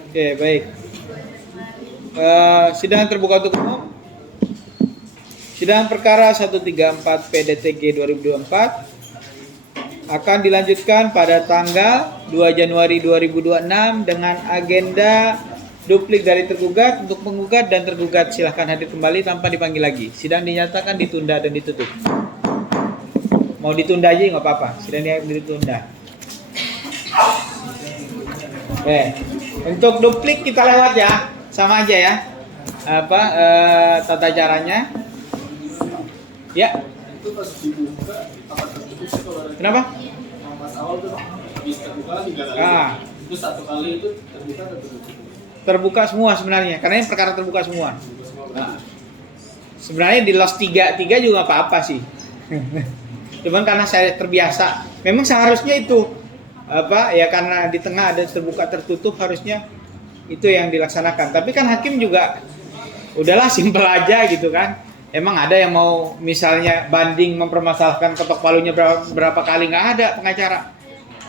Oke, baik. Sidang terbuka untuk umum. Sidang perkara 134 PDTG 2024 akan dilanjutkan pada tanggal 2 Januari 2026 dengan agenda duplik dari tergugat. Untuk penggugat dan tergugat silahkan hadir kembali tanpa dipanggil lagi. Sidang dinyatakan ditunda dan ditutup. Mau ditunda aja nggak apa-apa. Sidang ditunda. Oke. Untuk duplik kita lewat ya, sama aja ya. Tata caranya? Ya. Kenapa? Pas awal tuh bisa terbuka 3 kali. Itu 1 kali itu terbuka atau tertutup? Terbuka semua sebenarnya, karena ini perkara terbuka semua. Sebenarnya di los 3 juga apa-apa sih. Cuman karena saya terbiasa, memang seharusnya itu ya karena di tengah ada terbuka tertutup harusnya itu yang dilaksanakan. Tapi kan hakim juga udahlah simpel aja gitu kan. Emang ada yang mau misalnya banding mempermasalahkan ketok palunya berapa kali, nggak ada pengacara.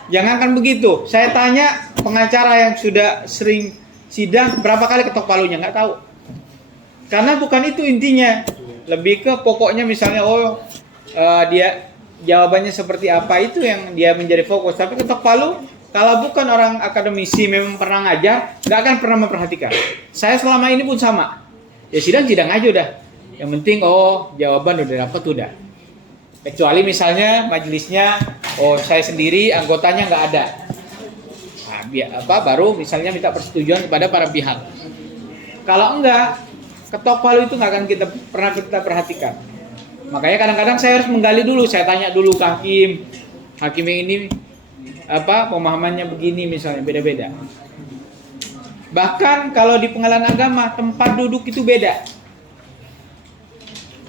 Jangankan begitu, saya tanya pengacara yang sudah sering sidang berapa kali ketok palunya, nggak tahu. Karena bukan itu intinya, lebih ke pokoknya misalnya dia jawabannya seperti apa itu yang dia menjadi fokus. Tapi ketok palu kalau bukan orang akademisi memang pernah ngajar, nggak akan pernah memperhatikan. Saya selama ini pun sama. Ya sidang aja udah. Yang penting jawaban udah dapat udah. Kecuali misalnya majelisnya saya sendiri anggotanya nggak ada. Nah, baru misalnya minta persetujuan kepada para pihak. Kalau enggak, ketok palu itu nggak akan kita perhatikan. Makanya kadang-kadang saya harus menggali dulu, saya tanya dulu ke hakim yang ini pemahamannya begini misalnya, beda-beda. Bahkan kalau di pengadilan agama tempat duduk itu beda.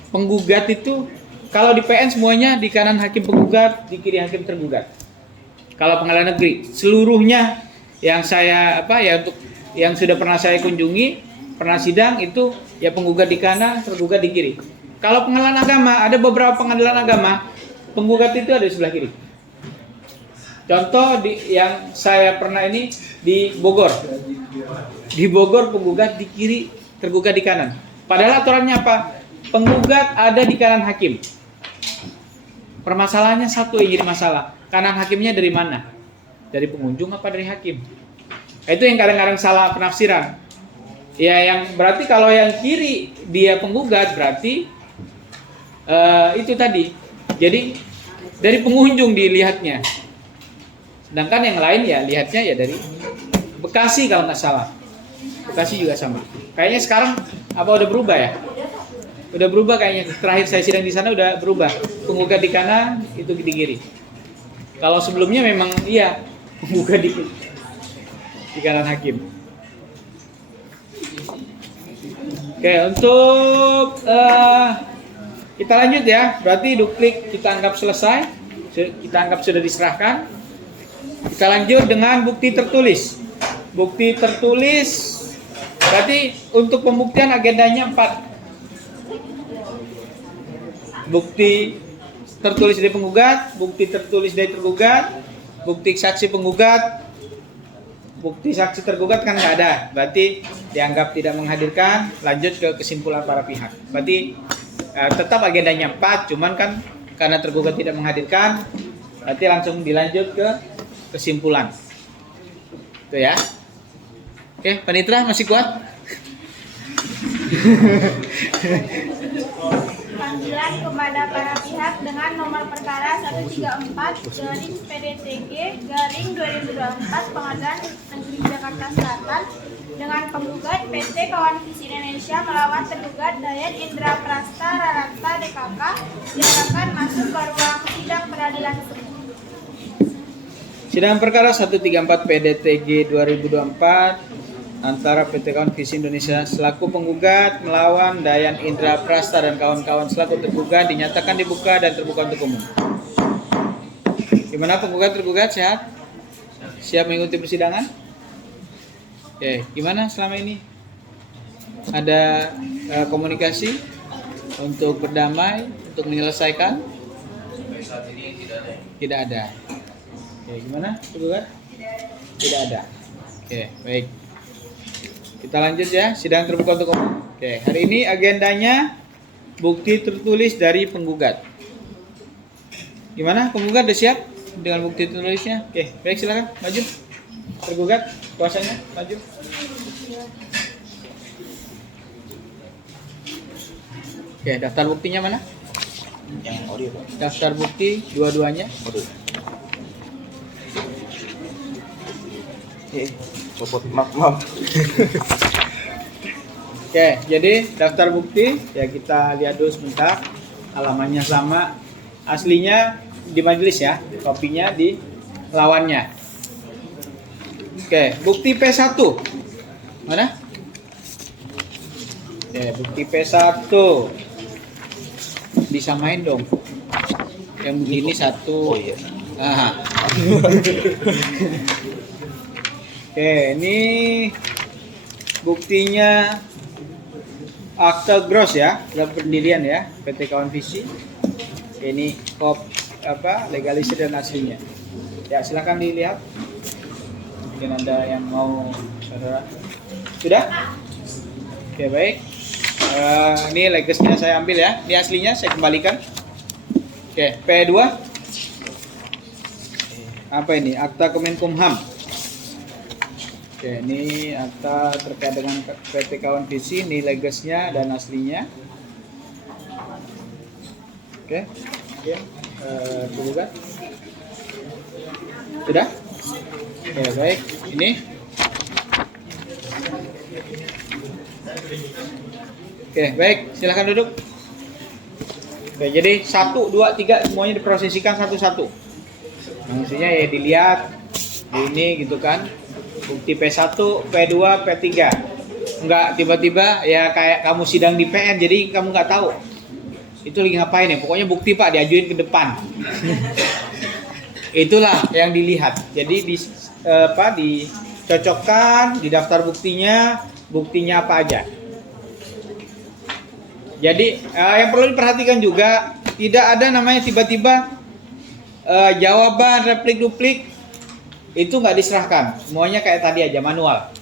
Penggugat itu Kalau di PN semuanya di kanan hakim penggugat, di kiri hakim tergugat. Kalau pengadilan negeri seluruhnya yang saya untuk yang sudah pernah saya kunjungi, pernah sidang itu ya penggugat di kanan, tergugat di kiri. Kalau pengadilan agama, ada beberapa pengadilan agama penggugat itu ada di sebelah kiri. Contoh yang saya pernah ini di Bogor. Di Bogor penggugat di kiri, tergugat di kanan. Padahal aturannya apa? Penggugat ada di kanan hakim. Permasalahannya satu yang jadi masalah. Kanan hakimnya dari mana? Dari pengunjung apa dari hakim? Itu yang kadang-kadang salah penafsiran. Ya yang berarti kalau yang kiri dia penggugat berarti itu tadi. Jadi dari pengunjung dilihatnya. Sedangkan yang lain ya lihatnya ya dari Bekasi kalau nggak salah. Bekasi juga sama. Kayaknya sekarang apa udah berubah ya? Udah berubah kayaknya. Terakhir saya sidang di sana udah berubah. Penggugat di kanan, itu di kiri. Kalau sebelumnya memang iya penggugat di kanan hakim. Oke, untuk kita lanjut ya. Berarti duplik kita anggap selesai. Kita anggap sudah diserahkan. Kita lanjut dengan bukti tertulis. Bukti tertulis berarti untuk pembuktian agendanya 4. Bukti tertulis dari penggugat, bukti tertulis dari tergugat, bukti saksi penggugat, bukti saksi tergugat kan nggak ada, berarti dianggap tidak menghadirkan. Lanjut ke kesimpulan para pihak. Berarti tetap agendanya 4, cuman kan karena tergugat tidak menghadirkan, berarti langsung dilanjut ke kesimpulan. Itu ya. Oke, Panitra masih kuat? Panggilan kepada para pihak dengan nomor perkara 134 garing PDTG garing 2024 Pengadilan Negeri Jakarta Selatan dengan penggugat PT Kawan Visi Indonesia melawan tergugat Dayan Indra Prasta Rarata DKK diharapkan masuk ke ruang sidang peradilan tersebut. Sidang perkara 134 PDTG 2024 antara PT Kawan Visi Indonesia selaku penggugat melawan Dayan Indra Prasta dan kawan-kawan selaku tergugat dinyatakan dibuka dan terbuka untuk umum. Gimana penggugat tergugat sehat? Siap mengikuti persidangan? Oke, gimana selama ini? Ada komunikasi untuk berdamai, untuk menyelesaikan? Sampai saat ini tidak ada. Tidak ada. Oke, gimana tergugat? Tidak ada. Oke, baik. Kita lanjut ya, sidang terbuka untuk umum. Oke, hari ini agendanya bukti tertulis dari penggugat. Gimana? Penggugat udah siap dengan bukti tertulisnya? Oke, baik silakan maju. Tergugat, kuasanya maju. Oke, daftar buktinya mana? Yang audio, Pak. Daftar bukti dua-duanya. Audio. Copot, maaf. Oke, jadi daftar bukti ya kita lihat dulu sebentar. Halamannya sama, aslinya di majelis ya, kopinya di lawannya. Oke, bukti P1 mana? Oke, bukti P1 disamain dong. Yang begini satu. Oh iya. Aha. Oke, ini buktinya akte gros ya, dalam pendirian ya, PT Kawan Visi. Ini legalisir dan aslinya. Ya, silakan dilihat. Mungkin ada yang mau saudara. Sudah? Oke, baik. Ini legasnya saya ambil ya. Ini aslinya saya kembalikan. Oke, P2. Apa ini? Akta Kemenkumham. Oke, ini akta terkait dengan PT Kawan Visi, ini legasnya dan aslinya. Oke, ya, penggugat. Sudah? Oke, baik. Ini. Oke, baik. Silakan duduk. Oke, jadi 1, 2, 3 semuanya diprosesikan satu-satu. Maksudnya ya dilihat ini gitu kan. Bukti P1, P2, P3. Enggak tiba-tiba ya kayak kamu sidang di PN jadi kamu nggak tahu. itu lagi ngapain ya? Pokoknya bukti Pak diajuin ke depan. Itulah yang dilihat. Jadi dicocokkan di daftar buktinya apa aja. Jadi yang perlu diperhatikan juga tidak ada namanya tiba-tiba jawaban replik duplik itu nggak diserahkan. Semuanya kayak tadi aja manual.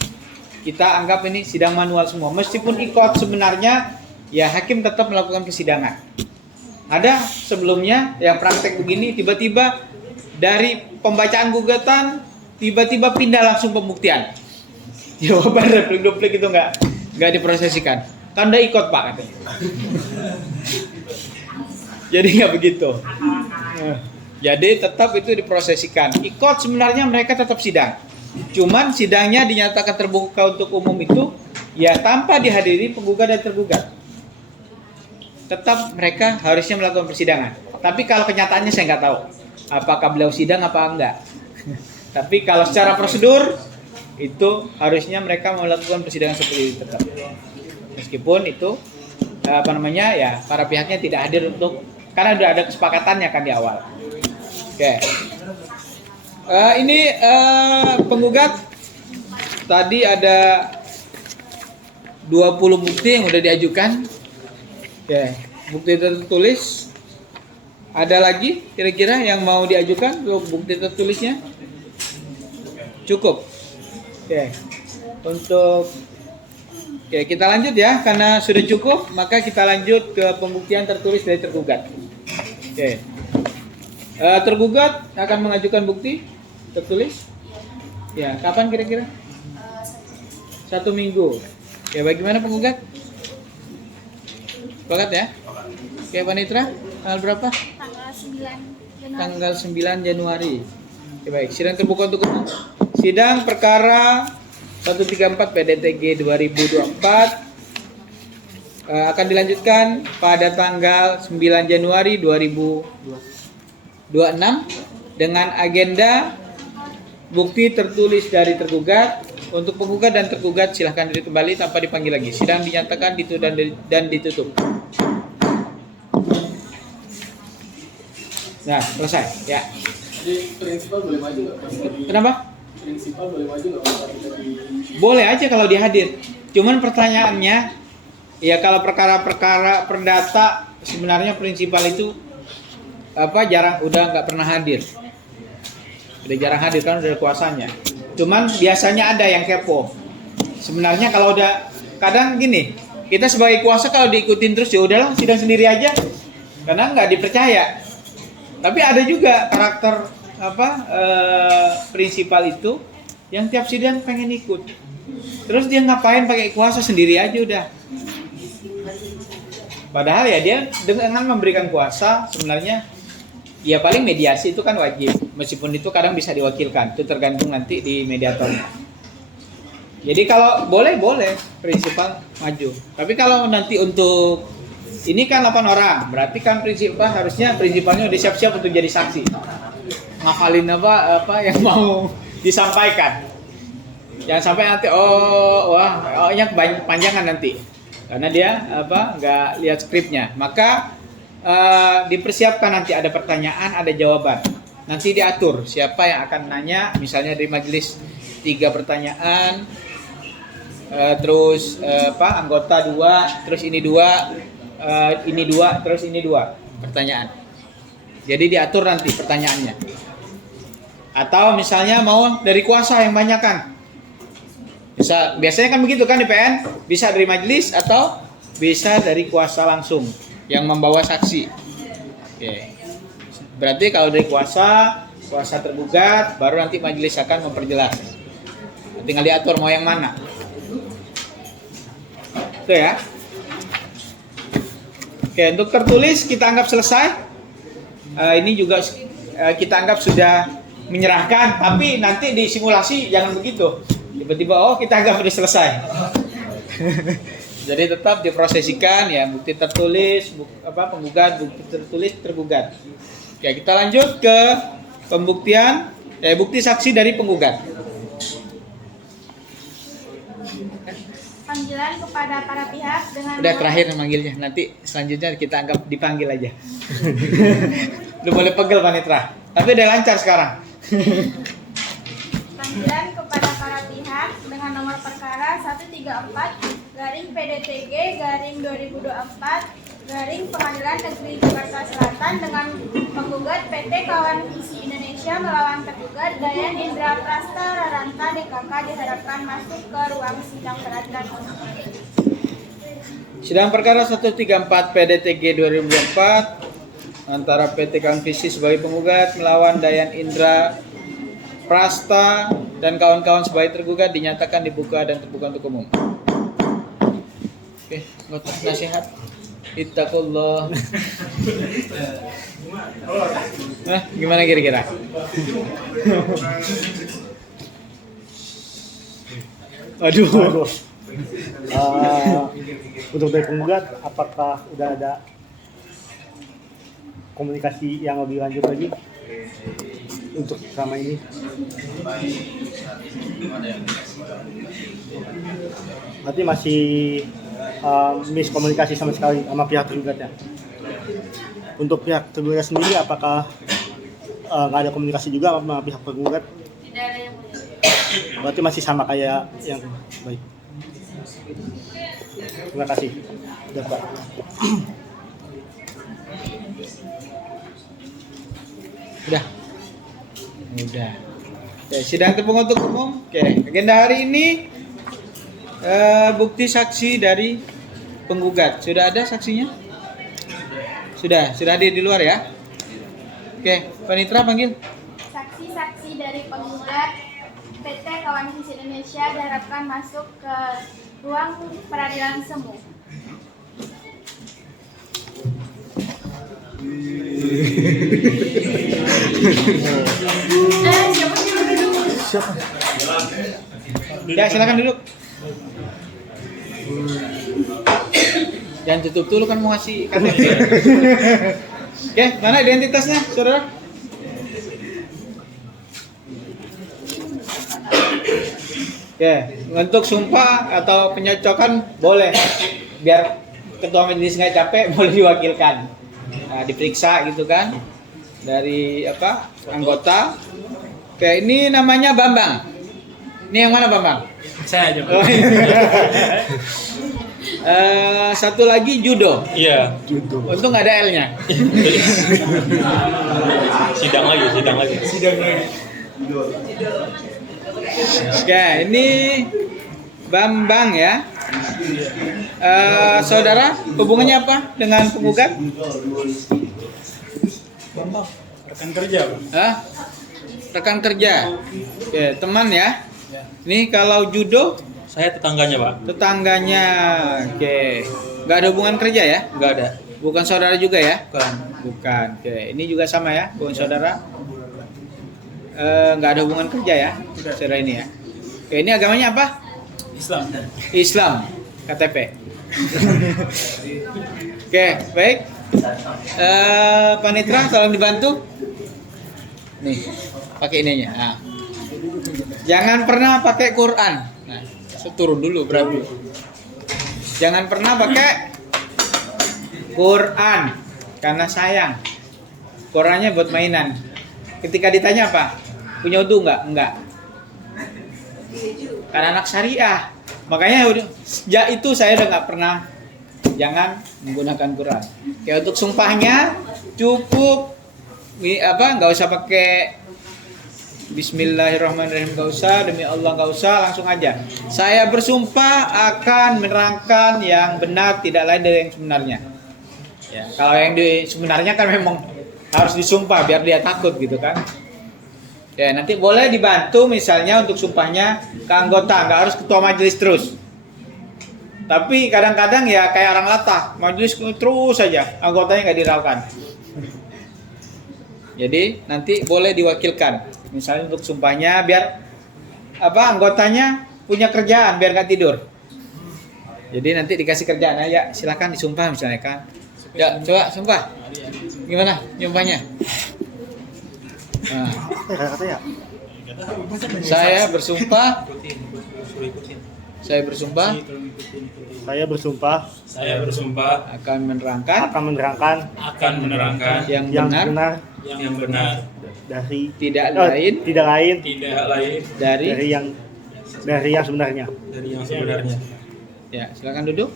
Kita anggap ini sidang manual semua. Meskipun ikut sebenarnya ya hakim tetap melakukan persidangan. Ada sebelumnya yang praktek begini tiba-tiba dari pembacaan gugatan tiba-tiba pindah langsung pembuktian. Jawaban replik duplik itu nggak diprosesikan. Kan udah ikut Pak katanya. Jadi nggak begitu. Jadi tetap itu diprosesikan. Ikut sebenarnya mereka tetap sidang. Cuman sidangnya dinyatakan terbuka untuk umum itu ya tanpa dihadiri penggugat dan tergugat. Tetap mereka harusnya melakukan persidangan. Tapi kalau kenyataannya saya nggak tahu. Apakah beliau sidang apa enggak. Tapi kalau secara prosedur itu harusnya mereka melakukan persidangan seperti itu tetap. Meskipun itu ya para pihaknya tidak hadir karena sudah ada kesepakatannya kan di awal. Oke. Ini penggugat tadi ada 20 bukti yang sudah diajukan. Oke, bukti tertulis. Ada lagi kira-kira yang mau diajukan bukti tertulisnya? Cukup. Oke. Oke, kita lanjut ya. Karena sudah cukup, maka kita lanjut ke pembuktian tertulis dari tergugat. Oke. Tergugat akan mengajukan bukti tertulis? Ya, kapan kira-kira? 1 minggu. Ya, bagaimana penggugat? Sepakat ya? Oke, Panitra, tanggal berapa? Tanggal 9 Januari. Tanggal 9 Januari. Oke, baik. Sidang terbuka untuk umum. Sidang perkara 134 PDTG 2024 akan dilanjutkan pada tanggal 9 Januari 2026 dengan agenda bukti tertulis dari tergugat. Untuk penggugat dan tergugat silahkan diri kembali tanpa dipanggil lagi. Sidang dinyatakan ditutup dan ditutup. Nah, selesai. Ya. Jadi prinsipal boleh maju nggak? Kenapa? Prinsipal boleh maju nggak? Boleh aja kalau dihadir. Cuman pertanyaannya, ya kalau perkara-perkara perdata sebenarnya prinsipal itu udah nggak pernah hadir. Udah jarang hadir kan udah ada kuasanya. Cuman biasanya ada yang kepo. Sebenarnya kalau udah kadang gini, kita sebagai kuasa kalau diikutin terus ya udahlah sidang sendiri aja. Karena nggak dipercaya. Tapi ada juga karakter prinsipal itu yang tiap sidang pengen ikut. Terus dia ngapain pakai kuasa sendiri aja udah. Padahal ya dia dengan memberikan kuasa sebenarnya ya paling mediasi itu kan wajib. Meskipun itu kadang bisa diwakilkan. Itu tergantung nanti di mediatornya. Jadi kalau boleh prinsipal maju. Tapi kalau nanti untuk ini kan 8 orang, berarti kan harusnya prinsipalnya udah siap-siap untuk jadi saksi. Ngafalin apa yang mau disampaikan. Jangan sampai nanti panjangan nanti. Karena dia nggak lihat skripnya. Maka dipersiapkan nanti ada pertanyaan, ada jawaban. Nanti diatur siapa yang akan nanya, misalnya dari majelis 3 pertanyaan. Terus anggota 2, terus ini 2. Ini 2, terus ini 2 pertanyaan. Jadi diatur nanti pertanyaannya. Atau misalnya mau dari kuasa yang banyak kan. Biasanya kan begitu kan di PN, bisa dari majelis atau bisa dari kuasa langsung yang membawa saksi. Oke. Berarti kalau dari kuasa tergugat, baru nanti majelis akan memperjelas. Tinggal diatur mau yang mana. Itu ya. Oke, untuk tertulis kita anggap selesai. Ini juga kita anggap sudah menyerahkan, tapi nanti di simulasi jangan begitu. Tiba-tiba kita anggap sudah selesai. Jadi tetap diprosesikan ya bukti tertulis, penggugat, bukti tertulis, tergugat. Oke, kita lanjut ke pembuktian bukti saksi dari penggugat. Panggilan panggilan kepada para pihak dengan Udah terakhir manggilnya, nanti selanjutnya kita anggap dipanggil aja. Udah boleh pegel panitra, tapi udah lancar sekarang. panggilan kepada para pihak dengan nomor perkara 134 garing PDTG garing 2024 garing Pengadilan Negeri Jakarta Selatan dengan penggugat PT Kawan Visi Indonesia melawan tergugat Dayan Indra Prasta Raranta DKK diharapkan masuk ke ruang sidang peradilan. Sidang perkara 134 PDTG 2024 antara PT Kawan Visi sebagai penggugat melawan Dayan Indra Prasta dan kawan-kawan sebagai tergugat dinyatakan dibuka dan terbuka untuk umum. Oke, nasihat. Ittaqullah. Nah, gimana kira-kira? Aduh. Untuk dari penggugat, apakah udah ada komunikasi yang lebih lanjut lagi untuk selama ini? Berarti masih miskomunikasi sama sekali sama pihak tergugatnya. Untuk pihak tergugat sendiri, apakah nggak ada komunikasi juga sama pihak tergugat? Tidak ada yang mulia. Berarti masih sama kayak yang baik. Terima kasih. Udah, Pak. Udah. Oke, sidang terbuka untuk umum. Oke, agenda hari ini bukti saksi dari penggugat. Sudah ada saksinya? Sudah hadir di luar ya. Oke, panitra panggil. Saksi-saksi dari penggugat PT Kawan Visi Indonesia diharapkan masuk ke ruang peradilan semu. Siapa dulu? Ya, silakan duduk. Jangan tutup dulu kan mau ngasih KTP. Oke, mana identitasnya, saudara? Oke, untuk sumpah atau penyocokan boleh. Biar ketua majelis nggak capek, boleh diwakilkan. Nah, diperiksa gitu kan dari anggota. Oke, ini namanya Bambang. Ini yang mana Bambang? Saya aja, Pak. Oh, satu lagi Judo. Iya. Untung nggak ada L-nya. Sidang lagi. Oke, ini Bambang ya. Saudara, hubungannya apa dengan penggugat? Bambang, rekan kerja, Pak. Hah? Rekan kerja. Oke, teman ya. Ini kalau Judo Saya tetangganya, Pak. tetangganya. Oke. Nggak ada hubungan kerja ya? Nggak ada. Bukan saudara juga ya? Bukan. Oke, ini juga sama ya, bukan saudara. Nggak ada hubungan kerja ya, saudara ini ya. Oke, ini agamanya apa? Islam. KTP. Oke, baik. Panitra, tolong dibantu. Nih, pakai ininya. Nah. Jangan pernah pakai Quran. Nah, turun dulu, berabu. Jangan pernah pakai Quran karena sayang. Qurannya buat mainan. Ketika ditanya apa? Punya wudu enggak? Enggak. Karena anak syariah. Makanya sejak itu saya udah nggak pernah jangan menggunakan Quran. Ya untuk sumpahnya cukup nggak usah pakai Bismillahirrahmanirrahim, nggak usah, demi Allah nggak usah, langsung aja. Saya bersumpah akan menerangkan yang benar tidak lain dari yang sebenarnya. Ya, kalau yang sebenarnya kan memang harus disumpah biar dia takut gitu kan. Ya, nanti boleh dibantu misalnya untuk sumpahnya ke anggota, nggak harus ketua majelis terus. Tapi kadang-kadang ya kayak orang latah, majelis terus saja, anggotanya nggak diraukan. Jadi nanti boleh diwakilkan. Misalnya untuk sumpahnya biar anggotanya punya kerjaan biar nggak tidur. Jadi nanti dikasih kerjaan aja, silakan disumpah misalnya kan. Ya, coba sumpah. Gimana sumpahnya? Nah. Saya bersumpah Saya bersumpah Saya bersumpah Saya bersumpah akan menerangkan akan menerangkan akan menerangkan yang yang benar benar yang benar dari tidak lain tidak lain tidak lain dari dari yang sebenarnya. dari yang sebenarnya. ya, silakan duduk.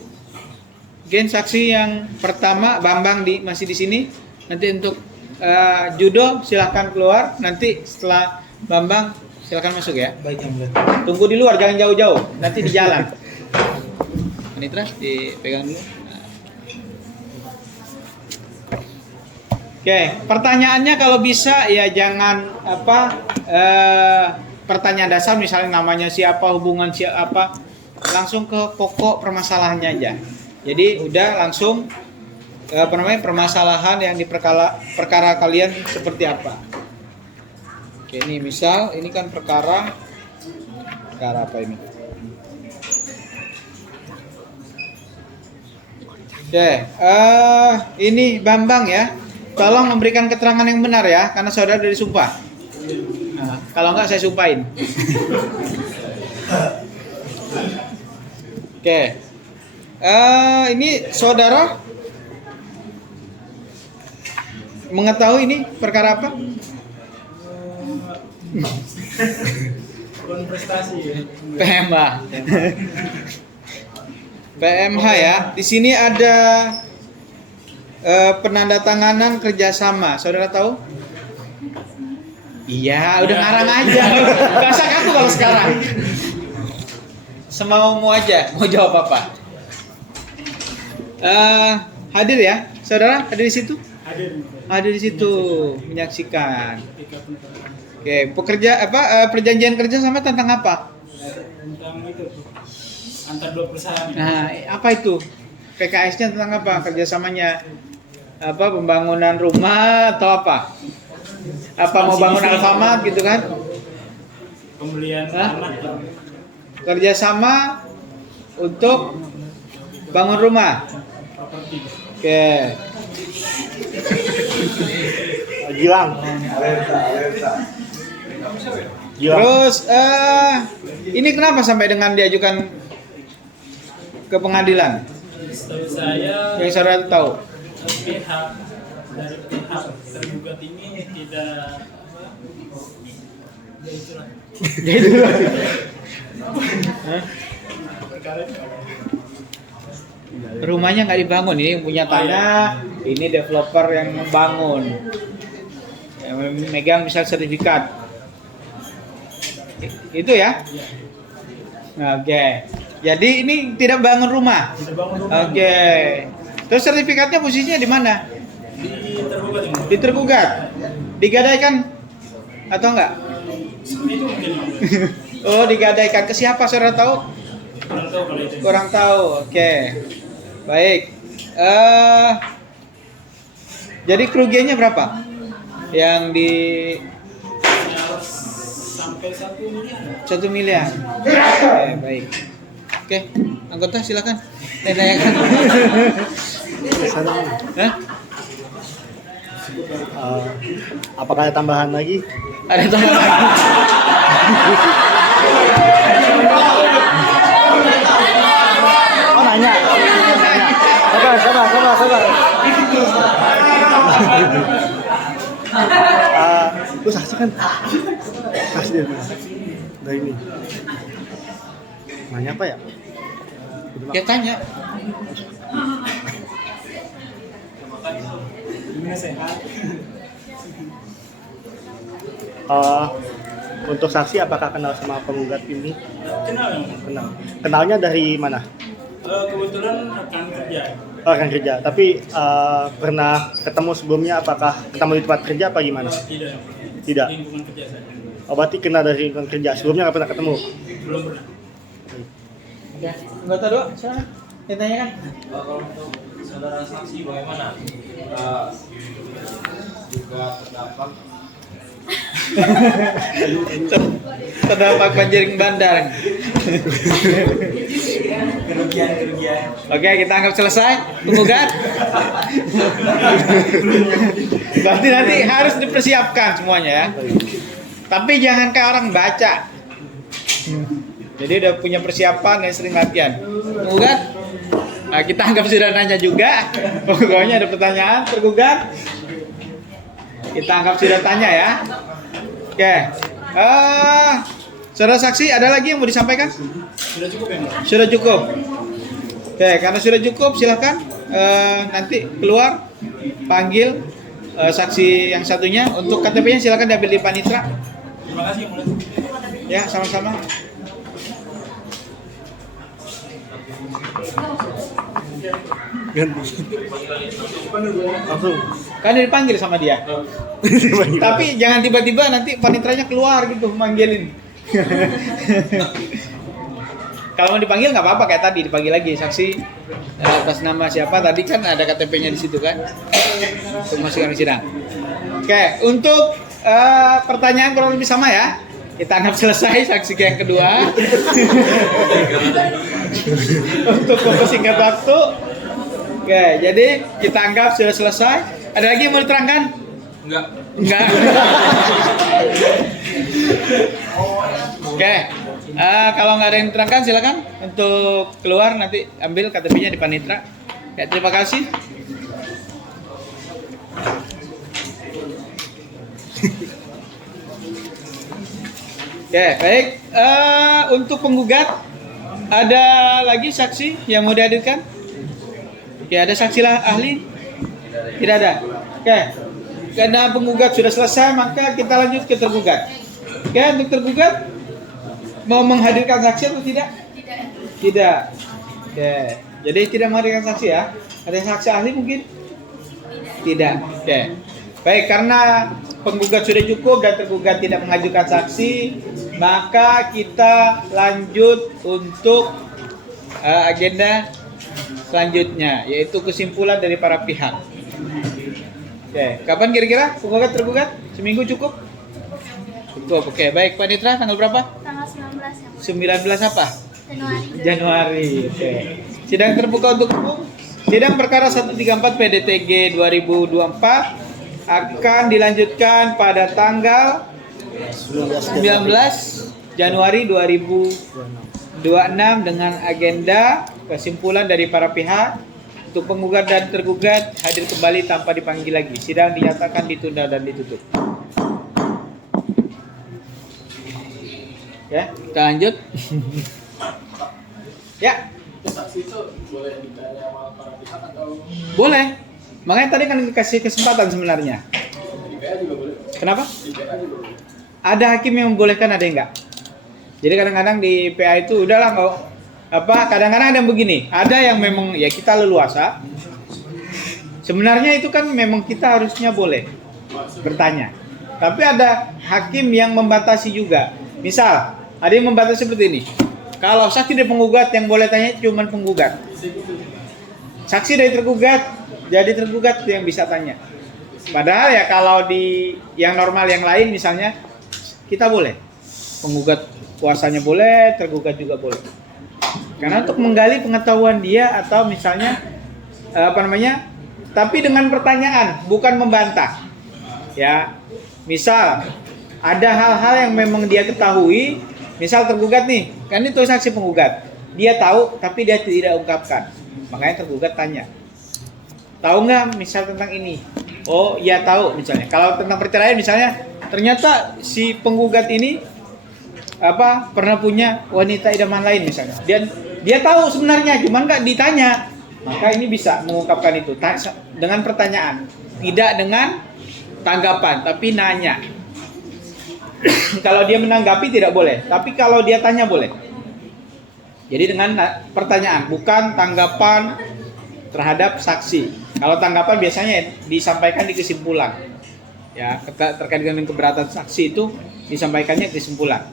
Mungkin saksi yang pertama Bambang masih di sini. Nanti untuk Judo silakan keluar. Nanti setelah Bambang silakan masuk ya. Baik yang mulia. Tunggu di luar, jangan jauh-jauh. Nanti di jalan. Anitra dipegang dulu. Oke, pertanyaannya kalau bisa ya jangan pertanyaan dasar misalnya namanya siapa, hubungan siapa, langsung ke pokok permasalahannya aja. Jadi udah langsung permasalahan yang di perkara kalian seperti apa. Oke, ini misal ini kan perkara apa ini? Oke, ini Bambang ya. Tolong memberikan keterangan yang benar ya, karena saudara dari sumpah. Nah, kalau enggak saya sumpahin. Oke, ini saudara mengetahui ini perkara apa? Prestasi ya. PMH. PMH ya. Di sini ada penandatanganan kerjasama. Saudara tahu? Iya, udah ngarang aja. Gak usah aku kalau sekarang. Semaumu aja. Mau jawab apa? Hadir ya, saudara? Hadir di situ? Hadir di situ, menyaksikan. Oke, perjanjian kerja sama tentang apa? Tentang itu tuh antar dua perusahaan. Nah, apa itu? PKS-nya tentang apa? Kerjasamanya apa? Pembangunan rumah atau apa? Apa mau bangun Alfamart gitu kan? Pembelian Hah? tanah. Kerjasama untuk bangun rumah. Properti. Oke. Gilang. Terus ini kenapa sampai dengan diajukan ke pengadilan? Setahu saya Yang saudara tahu? pihak dari pihak tergugat ini tidak ya itulah. Hah? Rumahnya nggak dibangun, ini yang punya tanah, ini developer yang membangun, yang memegang misal sertifikat, itu ya. Oke, jadi ini tidak bangun rumah. Tidak bangun rumah. Oke, terus sertifikatnya posisinya di mana? Di tergugat yang Di tergugat, digadaikan atau enggak? seperti itu mungkin. Oh, digadaikan ke siapa? Saudara tahu? Kurang tahu kalau itu. Kurang tahu. Oke. Baik. Jadi kerugiannya berapa? Yang di Ya, sampai 1 miliar. 1 miliar. Oke, baik. Oke, anggota silakan. Tanyakan. Hah? Apakah ada tambahan lagi? Ada tambahan lagi? Oh nanya. Sabar. Lu saksi kan? Saksi dia. Dari ini. Nanya apa ya? Ya tanya. Gimana sehat? Untuk saksi apakah kenal sama penggugat ini? Kenal yang Kenal. Kenalnya dari mana? kebetulan rekan kerja. Oh, rekan kerja. Tapi pernah ketemu sebelumnya? Apakah ketemu di tempat kerja apa gimana? Tidak. Tidak. Lingkungan kerja saya. Oh, berarti kenal dari lingkungan kerja. Sebelumnya nggak pernah ketemu? Belum pernah. Oke, anggota dua, silakan. Ditanyakan. Kalau untuk saudara saksi bagaimana? Juga terdampak Terdampak banjir bandar. kerugian. Oke, kita anggap selesai. Penggugat. Berarti nanti harus dipersiapkan semuanya ya. Tapi jangan kayak orang baca. Jadi udah punya persiapan dan sering latihan. Penggugat, nah, kita anggap sudah nanya juga. Pokoknya ada pertanyaan tergugat. Kita anggap sudah tanya ya. Oke. Saudara saksi, ada lagi yang mau disampaikan? Sudah cukup ya, Pak? Sudah cukup. Oke, karena sudah cukup, silakan nanti keluar panggil saksi yang satunya. Untuk KTP-nya silakan diambil di panitra. Terima kasih yang mulia. Ya, sama-sama. Langsung. Kan dipanggil sama dia. Tapi jangan tiba-tiba nanti panitranya keluar gitu manggilin. Kalau mau dipanggil nggak apa-apa, kayak tadi dipanggil lagi saksi atas nama siapa, tadi kan ada KTP-nya di situ kan. Untuk masukan ke sidang. Oke, untuk pertanyaan kurang lebih sama ya. Kita anggap selesai saksi yang kedua. Untuk mempersingkat waktu. Oke, jadi kita anggap sudah selesai. Ada lagi yang mau diterangkan? Enggak. Oke. Kalau nggak ada yang diterangkan silakan untuk keluar, nanti ambil KTP-nya di panitra. Ya, terima kasih. Oke, baik. Untuk penggugat, ada lagi saksi yang mau dihadirkan? Ya, ada saksi ahli? Tidak ada. Oke. Karena penggugat sudah selesai, maka kita lanjut ke tergugat. Oke, untuk tergugat mau menghadirkan saksi atau tidak? Tidak. Oke. Jadi tidak menghadirkan saksi ya. Ada saksi ahli mungkin? Tidak. Oke. Baik, karena penggugat sudah cukup dan tergugat tidak mengajukan saksi, maka kita lanjut untuk agenda selanjutnya, yaitu kesimpulan dari para pihak. Oke, kapan kira-kira penggugat tergugat? Seminggu cukup? Cukup. Oke, baik Panitra, tanggal berapa? Tanggal 19 yang 19 apa? Januari. Januari. Oke. Sidang terbuka untuk umum. Sidang perkara 134 PDTG 2024 akan dilanjutkan pada tanggal 19 Januari 2026 dengan agenda kesimpulan dari para pihak. Untuk penggugat dan tergugat hadir kembali tanpa dipanggil lagi. Sidang dinyatakan ditunda dan ditutup. Ya, kita lanjut. Ya. Saksi itu boleh ditanya sama para pihak atau Boleh. Makanya tadi kan dikasih kesempatan sebenarnya. di PA juga boleh? Kenapa? Di PA juga boleh. Ada hakim yang membolehkan, ada yang enggak. Jadi kadang-kadang di PA itu udahlah nggak kadang-kadang ada yang begini, ada yang memang ya kita leluasa. Sebenarnya itu kan memang kita harusnya boleh bertanya. Tapi ada hakim yang membatasi juga. Misal, ada yang membatasi seperti ini. Kalau saksi dari penggugat yang boleh tanya cuma penggugat. Saksi dari tergugat, jadi tergugat yang bisa tanya. Padahal ya kalau di yang normal yang lain misalnya kita boleh. Penggugat kuasanya boleh, tergugat juga boleh. Karena untuk menggali pengetahuan dia atau misalnya tapi dengan pertanyaan, bukan membantah. Ya, misal ada hal-hal yang memang dia ketahui, misal tergugat nih, kan itu saksi penggugat. Dia tahu tapi dia tidak ungkapkan. Makanya tergugat tanya. Tahu nggak misal tentang ini? Oh, ya tahu misalnya. Kalau tentang perceraian misalnya, ternyata si penggugat ini pernah punya wanita idaman lain misalnya. Dia tahu sebenarnya, cuman nggak ditanya. Maka ini bisa mengungkapkan itu dengan pertanyaan, tidak dengan tanggapan, tapi nanya. Kalau dia menanggapi tidak boleh, tapi kalau dia tanya boleh. Jadi dengan pertanyaan, bukan tanggapan terhadap saksi. Kalau tanggapan biasanya disampaikan di kesimpulan. Ya, terkait dengan keberatan saksi itu disampaikannya kesimpulan.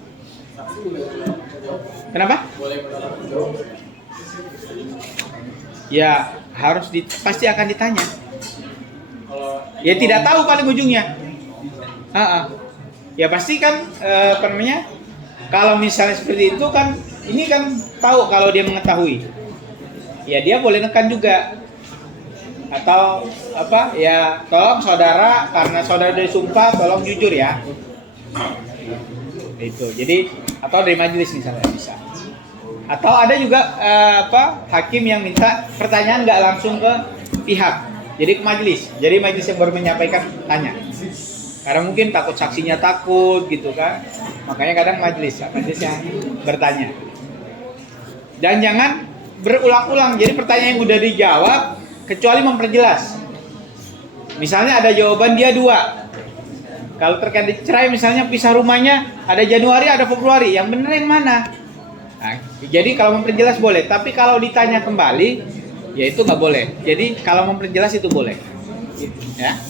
Kenapa? Ya harus pasti akan ditanya. Ya tidak tahu paling ujungnya. Ya pasti kan kalau misalnya seperti itu kan, ini kan tahu kalau dia mengetahui. Ya dia boleh nekan juga. Atau ya tolong saudara, karena saudara dari sumpah tolong jujur ya. Itu. Jadi atau dari majelis misalnya bisa. Atau ada juga hakim yang minta pertanyaan nggak langsung ke pihak, jadi ke majelis. Jadi majelis yang baru menyampaikan tanya. Karena mungkin takut saksinya takut gitu kan. Makanya kadang majelis yang bertanya. Dan jangan berulang-ulang. Jadi pertanyaan yang udah dijawab kecuali memperjelas. Misalnya ada jawaban dia 2. Kalau terkait cerai misalnya pisah rumahnya ada Januari ada Februari, yang benar yang mana? Nah, jadi kalau memperjelas boleh, tapi kalau ditanya kembali ya itu nggak boleh. Jadi kalau memperjelas itu boleh. Ya.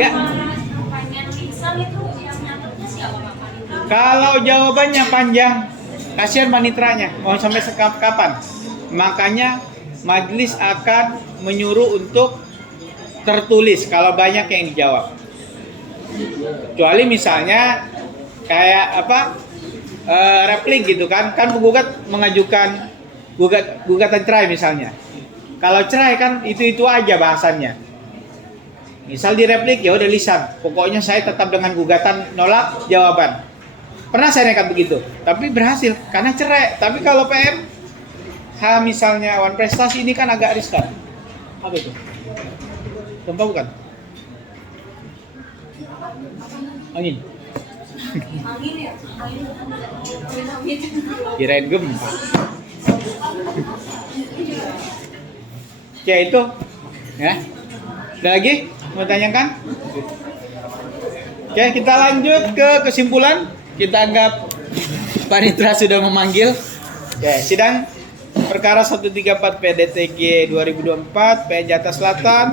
Ya. Pertanyaan lisan itu yang nyatetnya siapa Pak? Kalau jawabannya panjang, kasihan panitranya mau sampai kapan. Makanya majelis akan menyuruh untuk tertulis kalau banyak yang dijawab. Kecuali misalnya kayak replik gitu kan penggugat mengajukan gugatan cerai misalnya. Kalau cerai kan itu aja bahasannya. Misal di replik ya udah lisan, pokoknya saya tetap dengan gugatan nolak jawaban. Pernah saya nekat begitu, tapi berhasil karena cerai. Tapi kalau PM misalnya awan prestasi ini kan agak riskan. Apa itu? Gempa bukan? Angin. Angin ya? Angin. Kirain gempa. Ya itu. Ya. Ada lagi? Mau tanyakan? Oke, kita lanjut ke kesimpulan. Kita anggap panitia sudah memanggil. Oke, sidang perkara 134 PDTG 2024 PN Jakarta Selatan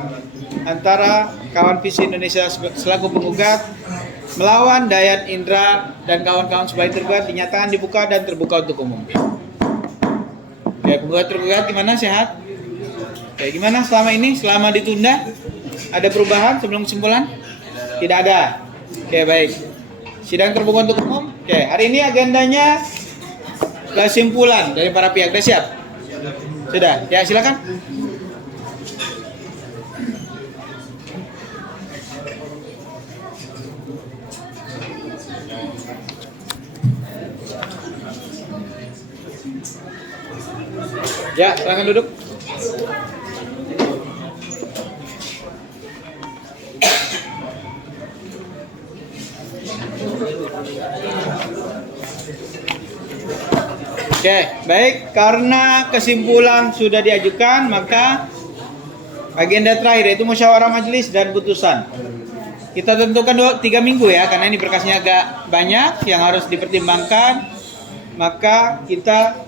antara kawan Visi Indonesia selaku penggugat melawan Dayan Indra dan kawan-kawan sebagai tergugat dinyatakan dibuka dan terbuka untuk umum. Oke, penggugat-tergugat gimana, sehat? Oke, gimana selama ini? Selama ditunda? Ada perubahan sebelum kesimpulan? Tidak ada. Oke, baik. Sidang terbuka untuk umum. Oke, hari ini agendanya kesimpulan dari para pihak. Sudah siap? Sudah. Ya, silakan. Ya, silakan duduk. Oke, baik. Karena kesimpulan sudah diajukan, maka agenda terakhir yaitu musyawarah majelis dan putusan. Kita tentukan 3 minggu ya, karena ini berkasnya agak banyak yang harus dipertimbangkan. Maka kita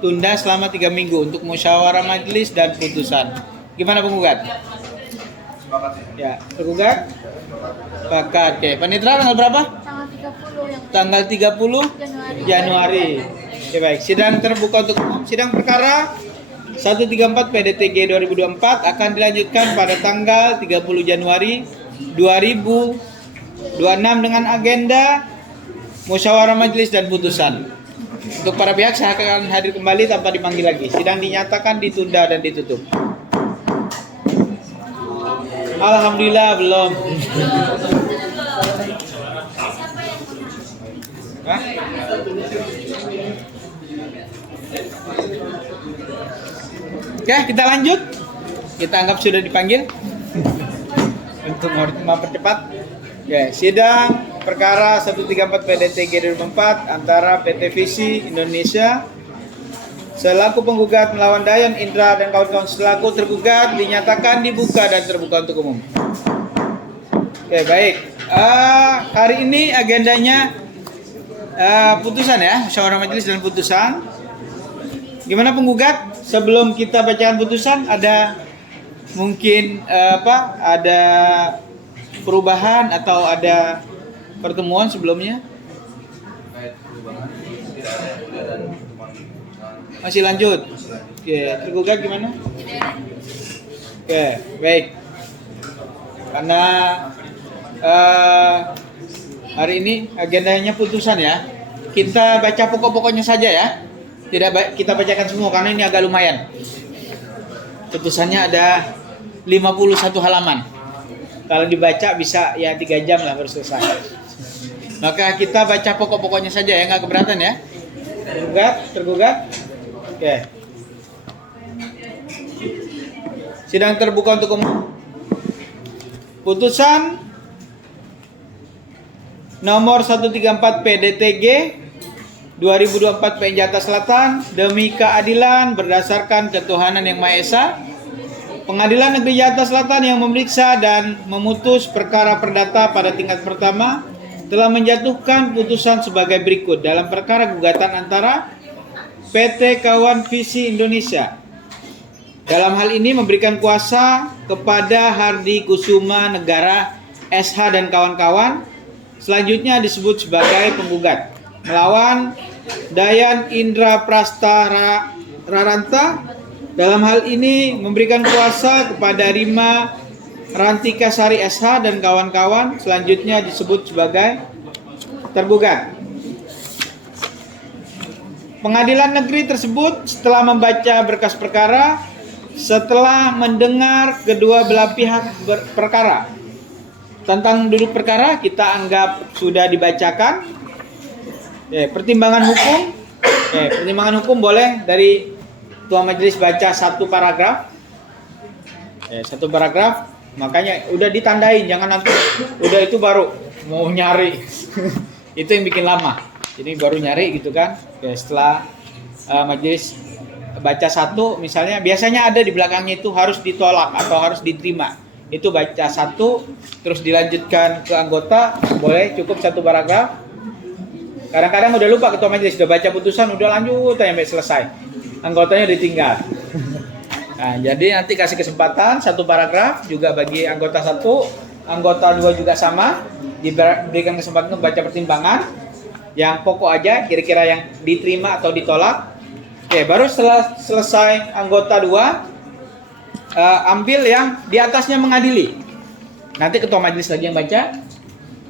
tunda selama 3 minggu untuk musyawarah majelis dan putusan. Gimana penggugat? Ya, tergugat? Sepakat. Oke, panitera tanggal berapa? Tanggal 30 yang Tanggal 30 Januari. Oke, baik. Sidang terbuka untuk umum. Sidang perkara 134 PDTG 2024 akan dilanjutkan pada tanggal 30 Januari 2026 dengan agenda musyawarah majelis dan putusan. Untuk para pihak saya akan hadir kembali tanpa dipanggil lagi. Sidang dinyatakan ditunda dan ditutup. Alhamdulillah belum. Hah? Oke, kita lanjut. Kita anggap sudah dipanggil. Untuk mempercepat. Ya, sidang perkara 134 PDTG 2024 antara PT Visi Indonesia selaku penggugat melawan Dayan Indra dan kawan-kawan selaku tergugat dinyatakan dibuka dan terbuka untuk umum. Oke, baik. Hari ini agendanya putusan ya, musyawarah majelis dan putusan. Gimana penggugat? Sebelum kita bacakan putusan, ada mungkin ada perubahan atau ada pertemuan sebelumnya? Masih lanjut. Oke, tergugat gimana? Oke, baik. Karena hari ini agendanya putusan ya. Kita baca pokok-pokoknya saja ya. Tidak kita bacakan semua karena ini agak lumayan. Putusannya ada 51 halaman. Kalau dibaca bisa ya 3 jam lah baru selesai. Maka kita baca pokok-pokoknya saja ya, nggak keberatan ya. Tergugat. Oke. Sidang terbuka untuk umum. Putusan nomor 134 PDTG 2024 PN Jakarta Selatan demi keadilan berdasarkan ketuhanan yang Maha Esa. Pengadilan Negeri Jakarta Selatan yang memeriksa dan memutus perkara perdata pada tingkat pertama telah menjatuhkan putusan sebagai berikut dalam perkara gugatan antara PT Kawan Visi Indonesia. Dalam hal ini memberikan kuasa kepada Hardi Kusuma Negara SH dan kawan-kawan, selanjutnya disebut sebagai penggugat, melawan Dayan Indra Prasta Raranta. Dalam hal ini memberikan kuasa kepada Rima Rantika Sari SH dan kawan-kawan, selanjutnya disebut sebagai tergugat. Pengadilan negeri tersebut setelah membaca berkas perkara, setelah mendengar kedua belah pihak perkara tentang duduk perkara, kita anggap sudah dibacakan. Pertimbangan hukum boleh dari Ketua Majelis baca satu paragraf. Satu paragraf, makanya udah ditandain, jangan nanti udah itu baru mau nyari. Itu yang bikin lama. Jadi baru nyari gitu kan. Setelah majelis baca satu, misalnya biasanya ada di belakangnya itu harus ditolak atau harus diterima. Itu baca satu, terus dilanjutkan ke anggota, boleh cukup satu paragraf. Kadang-kadang udah lupa ketua majelis, udah baca putusan, udah lanjut sampai selesai. Anggotanya ditinggal. Nah, jadi nanti kasih kesempatan satu paragraf juga bagi anggota satu, anggota dua juga sama, diberikan kesempatan untuk baca pertimbangan yang pokok aja, kira-kira yang diterima atau ditolak. Baru setelah selesai anggota dua, ambil yang di atasnya mengadili. Nanti ketua majelis lagi yang baca.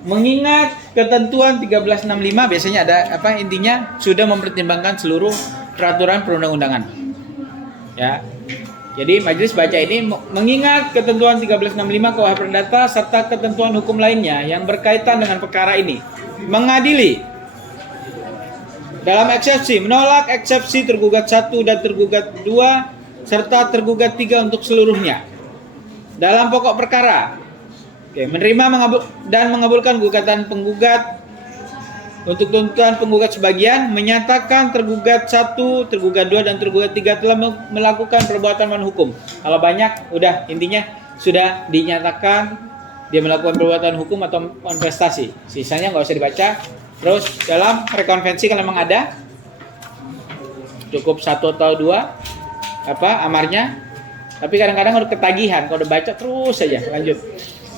Mengingat ketentuan 1365 biasanya ada intinya sudah mempertimbangkan seluruh peraturan perundang-undangan. Ya. Jadi majelis baca ini mengingat ketentuan 1365 KUH Perdata serta ketentuan hukum lainnya yang berkaitan dengan perkara ini, mengadili dalam eksepsi, menolak eksepsi tergugat 1 dan tergugat 2 serta tergugat 3 untuk seluruhnya. Dalam pokok perkara, menerima dan mengabulkan gugatan penggugat. Untuk tuntutan penggugat sebagian menyatakan tergugat 1, tergugat 2 dan tergugat 3 telah melakukan perbuatan melawan hukum. Kalau banyak, udah intinya sudah dinyatakan dia melakukan perbuatan hukum atau manifestasi. Sisanya nggak usah dibaca. Terus dalam rekonvensi kalau memang ada, cukup 1 atau 2 amarnya. Tapi kadang-kadang udah ketagihan, kalau udah baca terus saja lanjut.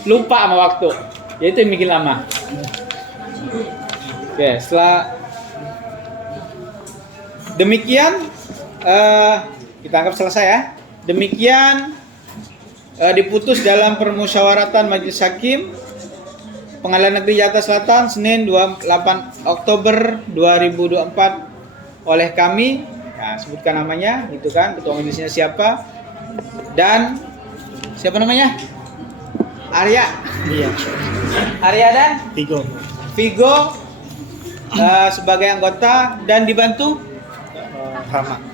Lupa sama waktu. Ya itu yang bikin lama. Setelah demikian kita anggap selesai ya. Demikian diputus dalam permusyawaratan Majelis Hakim Pengadilan Negeri Jakarta Selatan Senin 28 Oktober 2024 oleh kami. Nah, sebutkan namanya, gitu kan, ketua majelisnya siapa dan siapa namanya? Arya. Iya. Arya dan Vigo sebagai anggota dan dibantu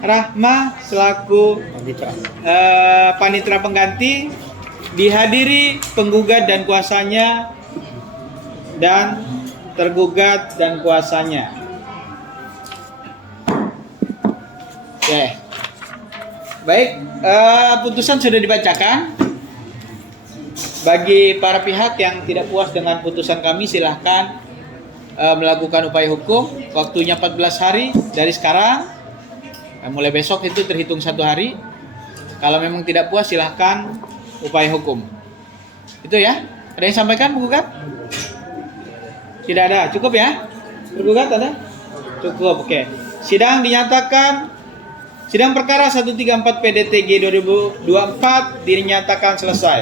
Rahma selaku panitera pengganti, dihadiri penggugat dan kuasanya dan tergugat dan kuasanya. Baik, putusan sudah dibacakan. Bagi para pihak yang tidak puas dengan putusan kami, silahkan melakukan upaya hukum. Waktunya 14 hari dari sekarang. Mulai besok itu terhitung 1 hari. Kalau memang tidak puas, silahkan upaya hukum. Itu ya. Ada yang sampaikan penggugat? Tidak ada. Cukup ya? Penggugat ada? Cukup. Oke. Sidang perkara 134 PDTG 2024 dinyatakan selesai.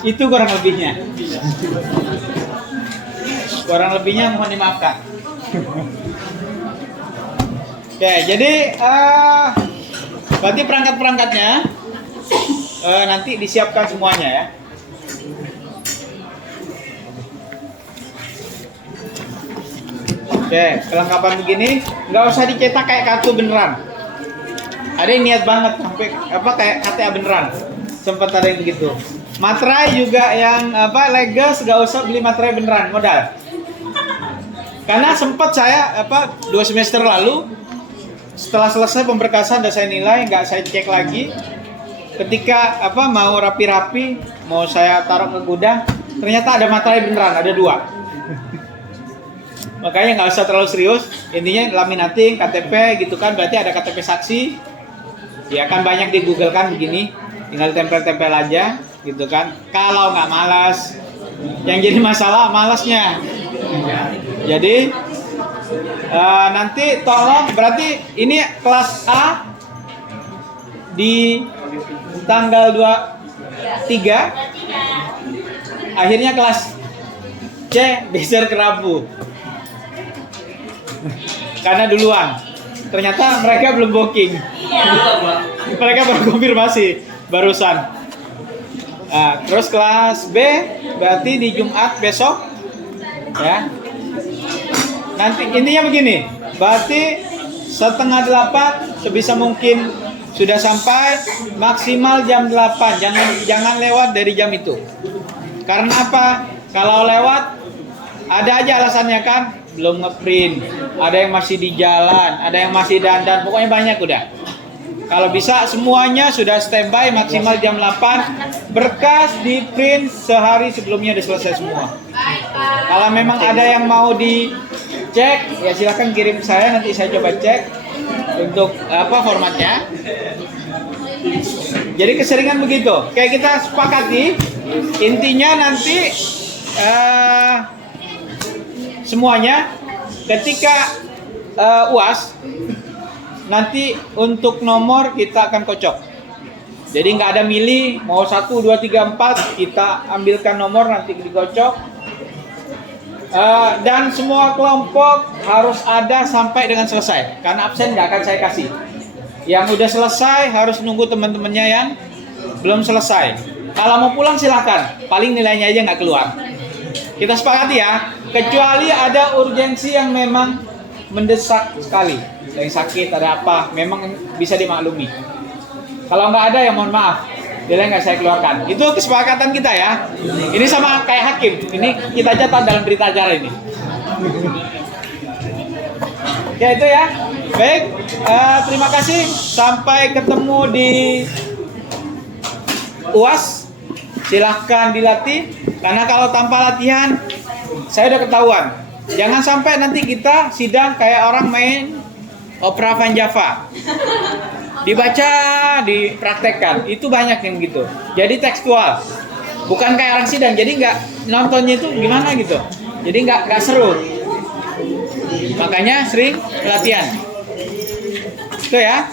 Itu kurang lebihnya. Kurang lebihnya mohon dimaafkan. Oke, jadi berarti perangkat-perangkatnya nanti disiapkan semuanya ya. Oke, kelengkapan begini nggak usah dicetak kayak kartu beneran. Ada yang niat banget sampai kayak KTA beneran. Sempat ada yang begitu. Materai juga yang legas, nggak usah beli materai beneran, modal. Karena sempat saya 2 semester lalu setelah selesai pemberkasan dan saya nilai, nggak saya cek lagi. Ketika mau rapi-rapi, mau saya taruh ke gudang, ternyata ada materai beneran, ada 2. Makanya nggak usah terlalu serius. Intinya laminating, KTP gitu kan, berarti ada KTP saksi. Ya kan banyak di Google kan begini, tinggal tempel-tempel aja gitu kan. Kalau nggak malas, yang jadi masalah malasnya. Jadi nanti tolong, berarti ini kelas A di tanggal 23, akhirnya kelas C geser ke Rabu. Karena duluan, ternyata mereka belum booking. Mereka baru konfirmasi barusan. Terus kelas B berarti di Jumat besok, ya. Nanti intinya begini, berarti 7:30 sebisa mungkin sudah sampai, maksimal jam 8. Jangan lewat dari jam itu. Karena apa? Kalau lewat ada aja alasannya kan. Belum ngeprint, ada yang masih di jalan, ada yang masih dandan, pokoknya banyak udah. Kalau bisa semuanya sudah standby maksimal jam 8, berkas di print sehari sebelumnya udah selesai semua. Kalau memang ada yang mau dicek, ya silahkan kirim saya, nanti saya coba cek untuk formatnya. Jadi keseringan begitu. Kayak kita sepakati, intinya nanti semuanya ketika UAS nanti untuk nomor kita akan kocok. Jadi nggak ada milih mau 1, 2, 3, 4, kita ambilkan nomor nanti dikocok. Dan semua kelompok harus ada sampai dengan selesai. Karena absen nggak akan saya kasih. Yang udah selesai harus nunggu teman-temannya yang belum selesai. Kalau mau pulang silakan, paling nilainya aja nggak keluar. Kita sepakati ya, kecuali ada urgensi yang memang mendesak sekali, yang sakit ada apa, memang bisa dimaklumi. Kalau nggak ada ya mohon maaf, nilai nggak saya keluarkan. Itu kesepakatan kita ya. Ini sama kayak hakim, ini kita catat dalam berita acara ini. Ya itu ya. Baik, terima kasih. Sampai ketemu di UAS. Silahkan dilatih. Karena kalau tanpa latihan, saya udah ketahuan. Jangan sampai nanti kita sidang kayak orang main opera Van Java. Dibaca, dipraktekkan. Itu banyak yang gitu. Jadi tekstual. Bukan kayak orang sidang. Jadi nggak nontonnya itu gimana gitu. Jadi nggak seru. Makanya sering latihan. Itu ya.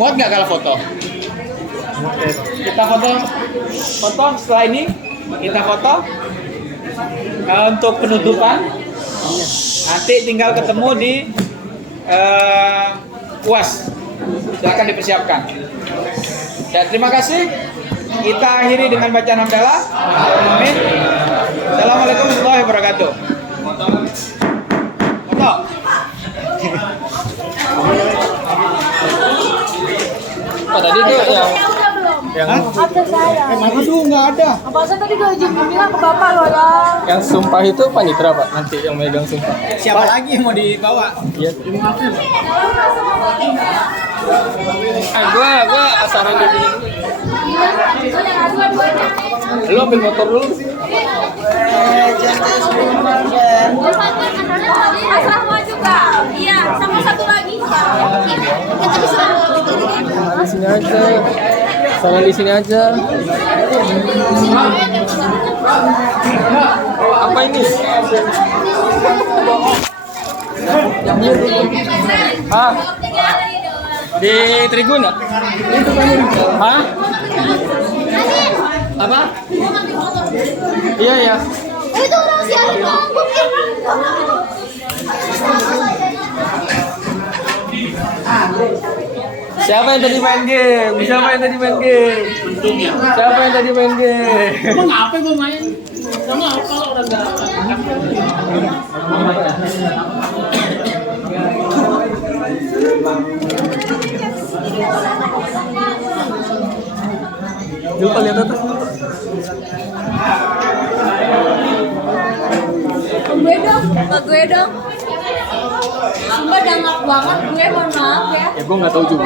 Muat nggak kalau foto? Kita foto setelah ini kita foto untuk penutupan. Nanti tinggal ketemu di UAS. Silakan dipersiapkan. Ya, terima kasih. Kita akhiri dengan bacaan hamdalah. Amin. Assalamualaikum warahmatullahi wabarakatuh. Foto. Tadi tuh yang Absen saya. aduh nggak ada. Apa saya tadi udah izin bilang ke bapak loh ya. Yang sumpah itu panitra Pak, nanti yang megang sumpah. Siapa lagi yang mau dibawa? Iya. Gua asaran di sini. Lu ambil motor dulu. Asal maju Kak. Iya, sama satu lagi Kak. Kita bisa Di sini aja. Sana di sini aja. Apa ini? Ah. Di Triguna? Hah? Apa? Iya ya. Itu orang siaran mabuk. Siapa yang tadi main game? Siapa yang tadi main game? Siapa yang tadi main game? Emang apa gue main? Sama kalau orang nggak Lupa lihat atas. Gue dong. Sumpah dangap banget gue, mohon maaf ya. Ya gue nggak tahu juga.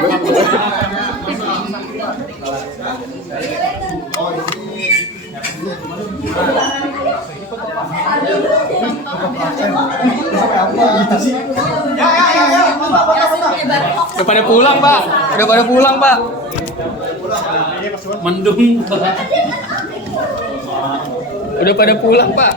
Udah pada pulang pak. Udah pada pulang pak. mendung. Udah pada pulang pak.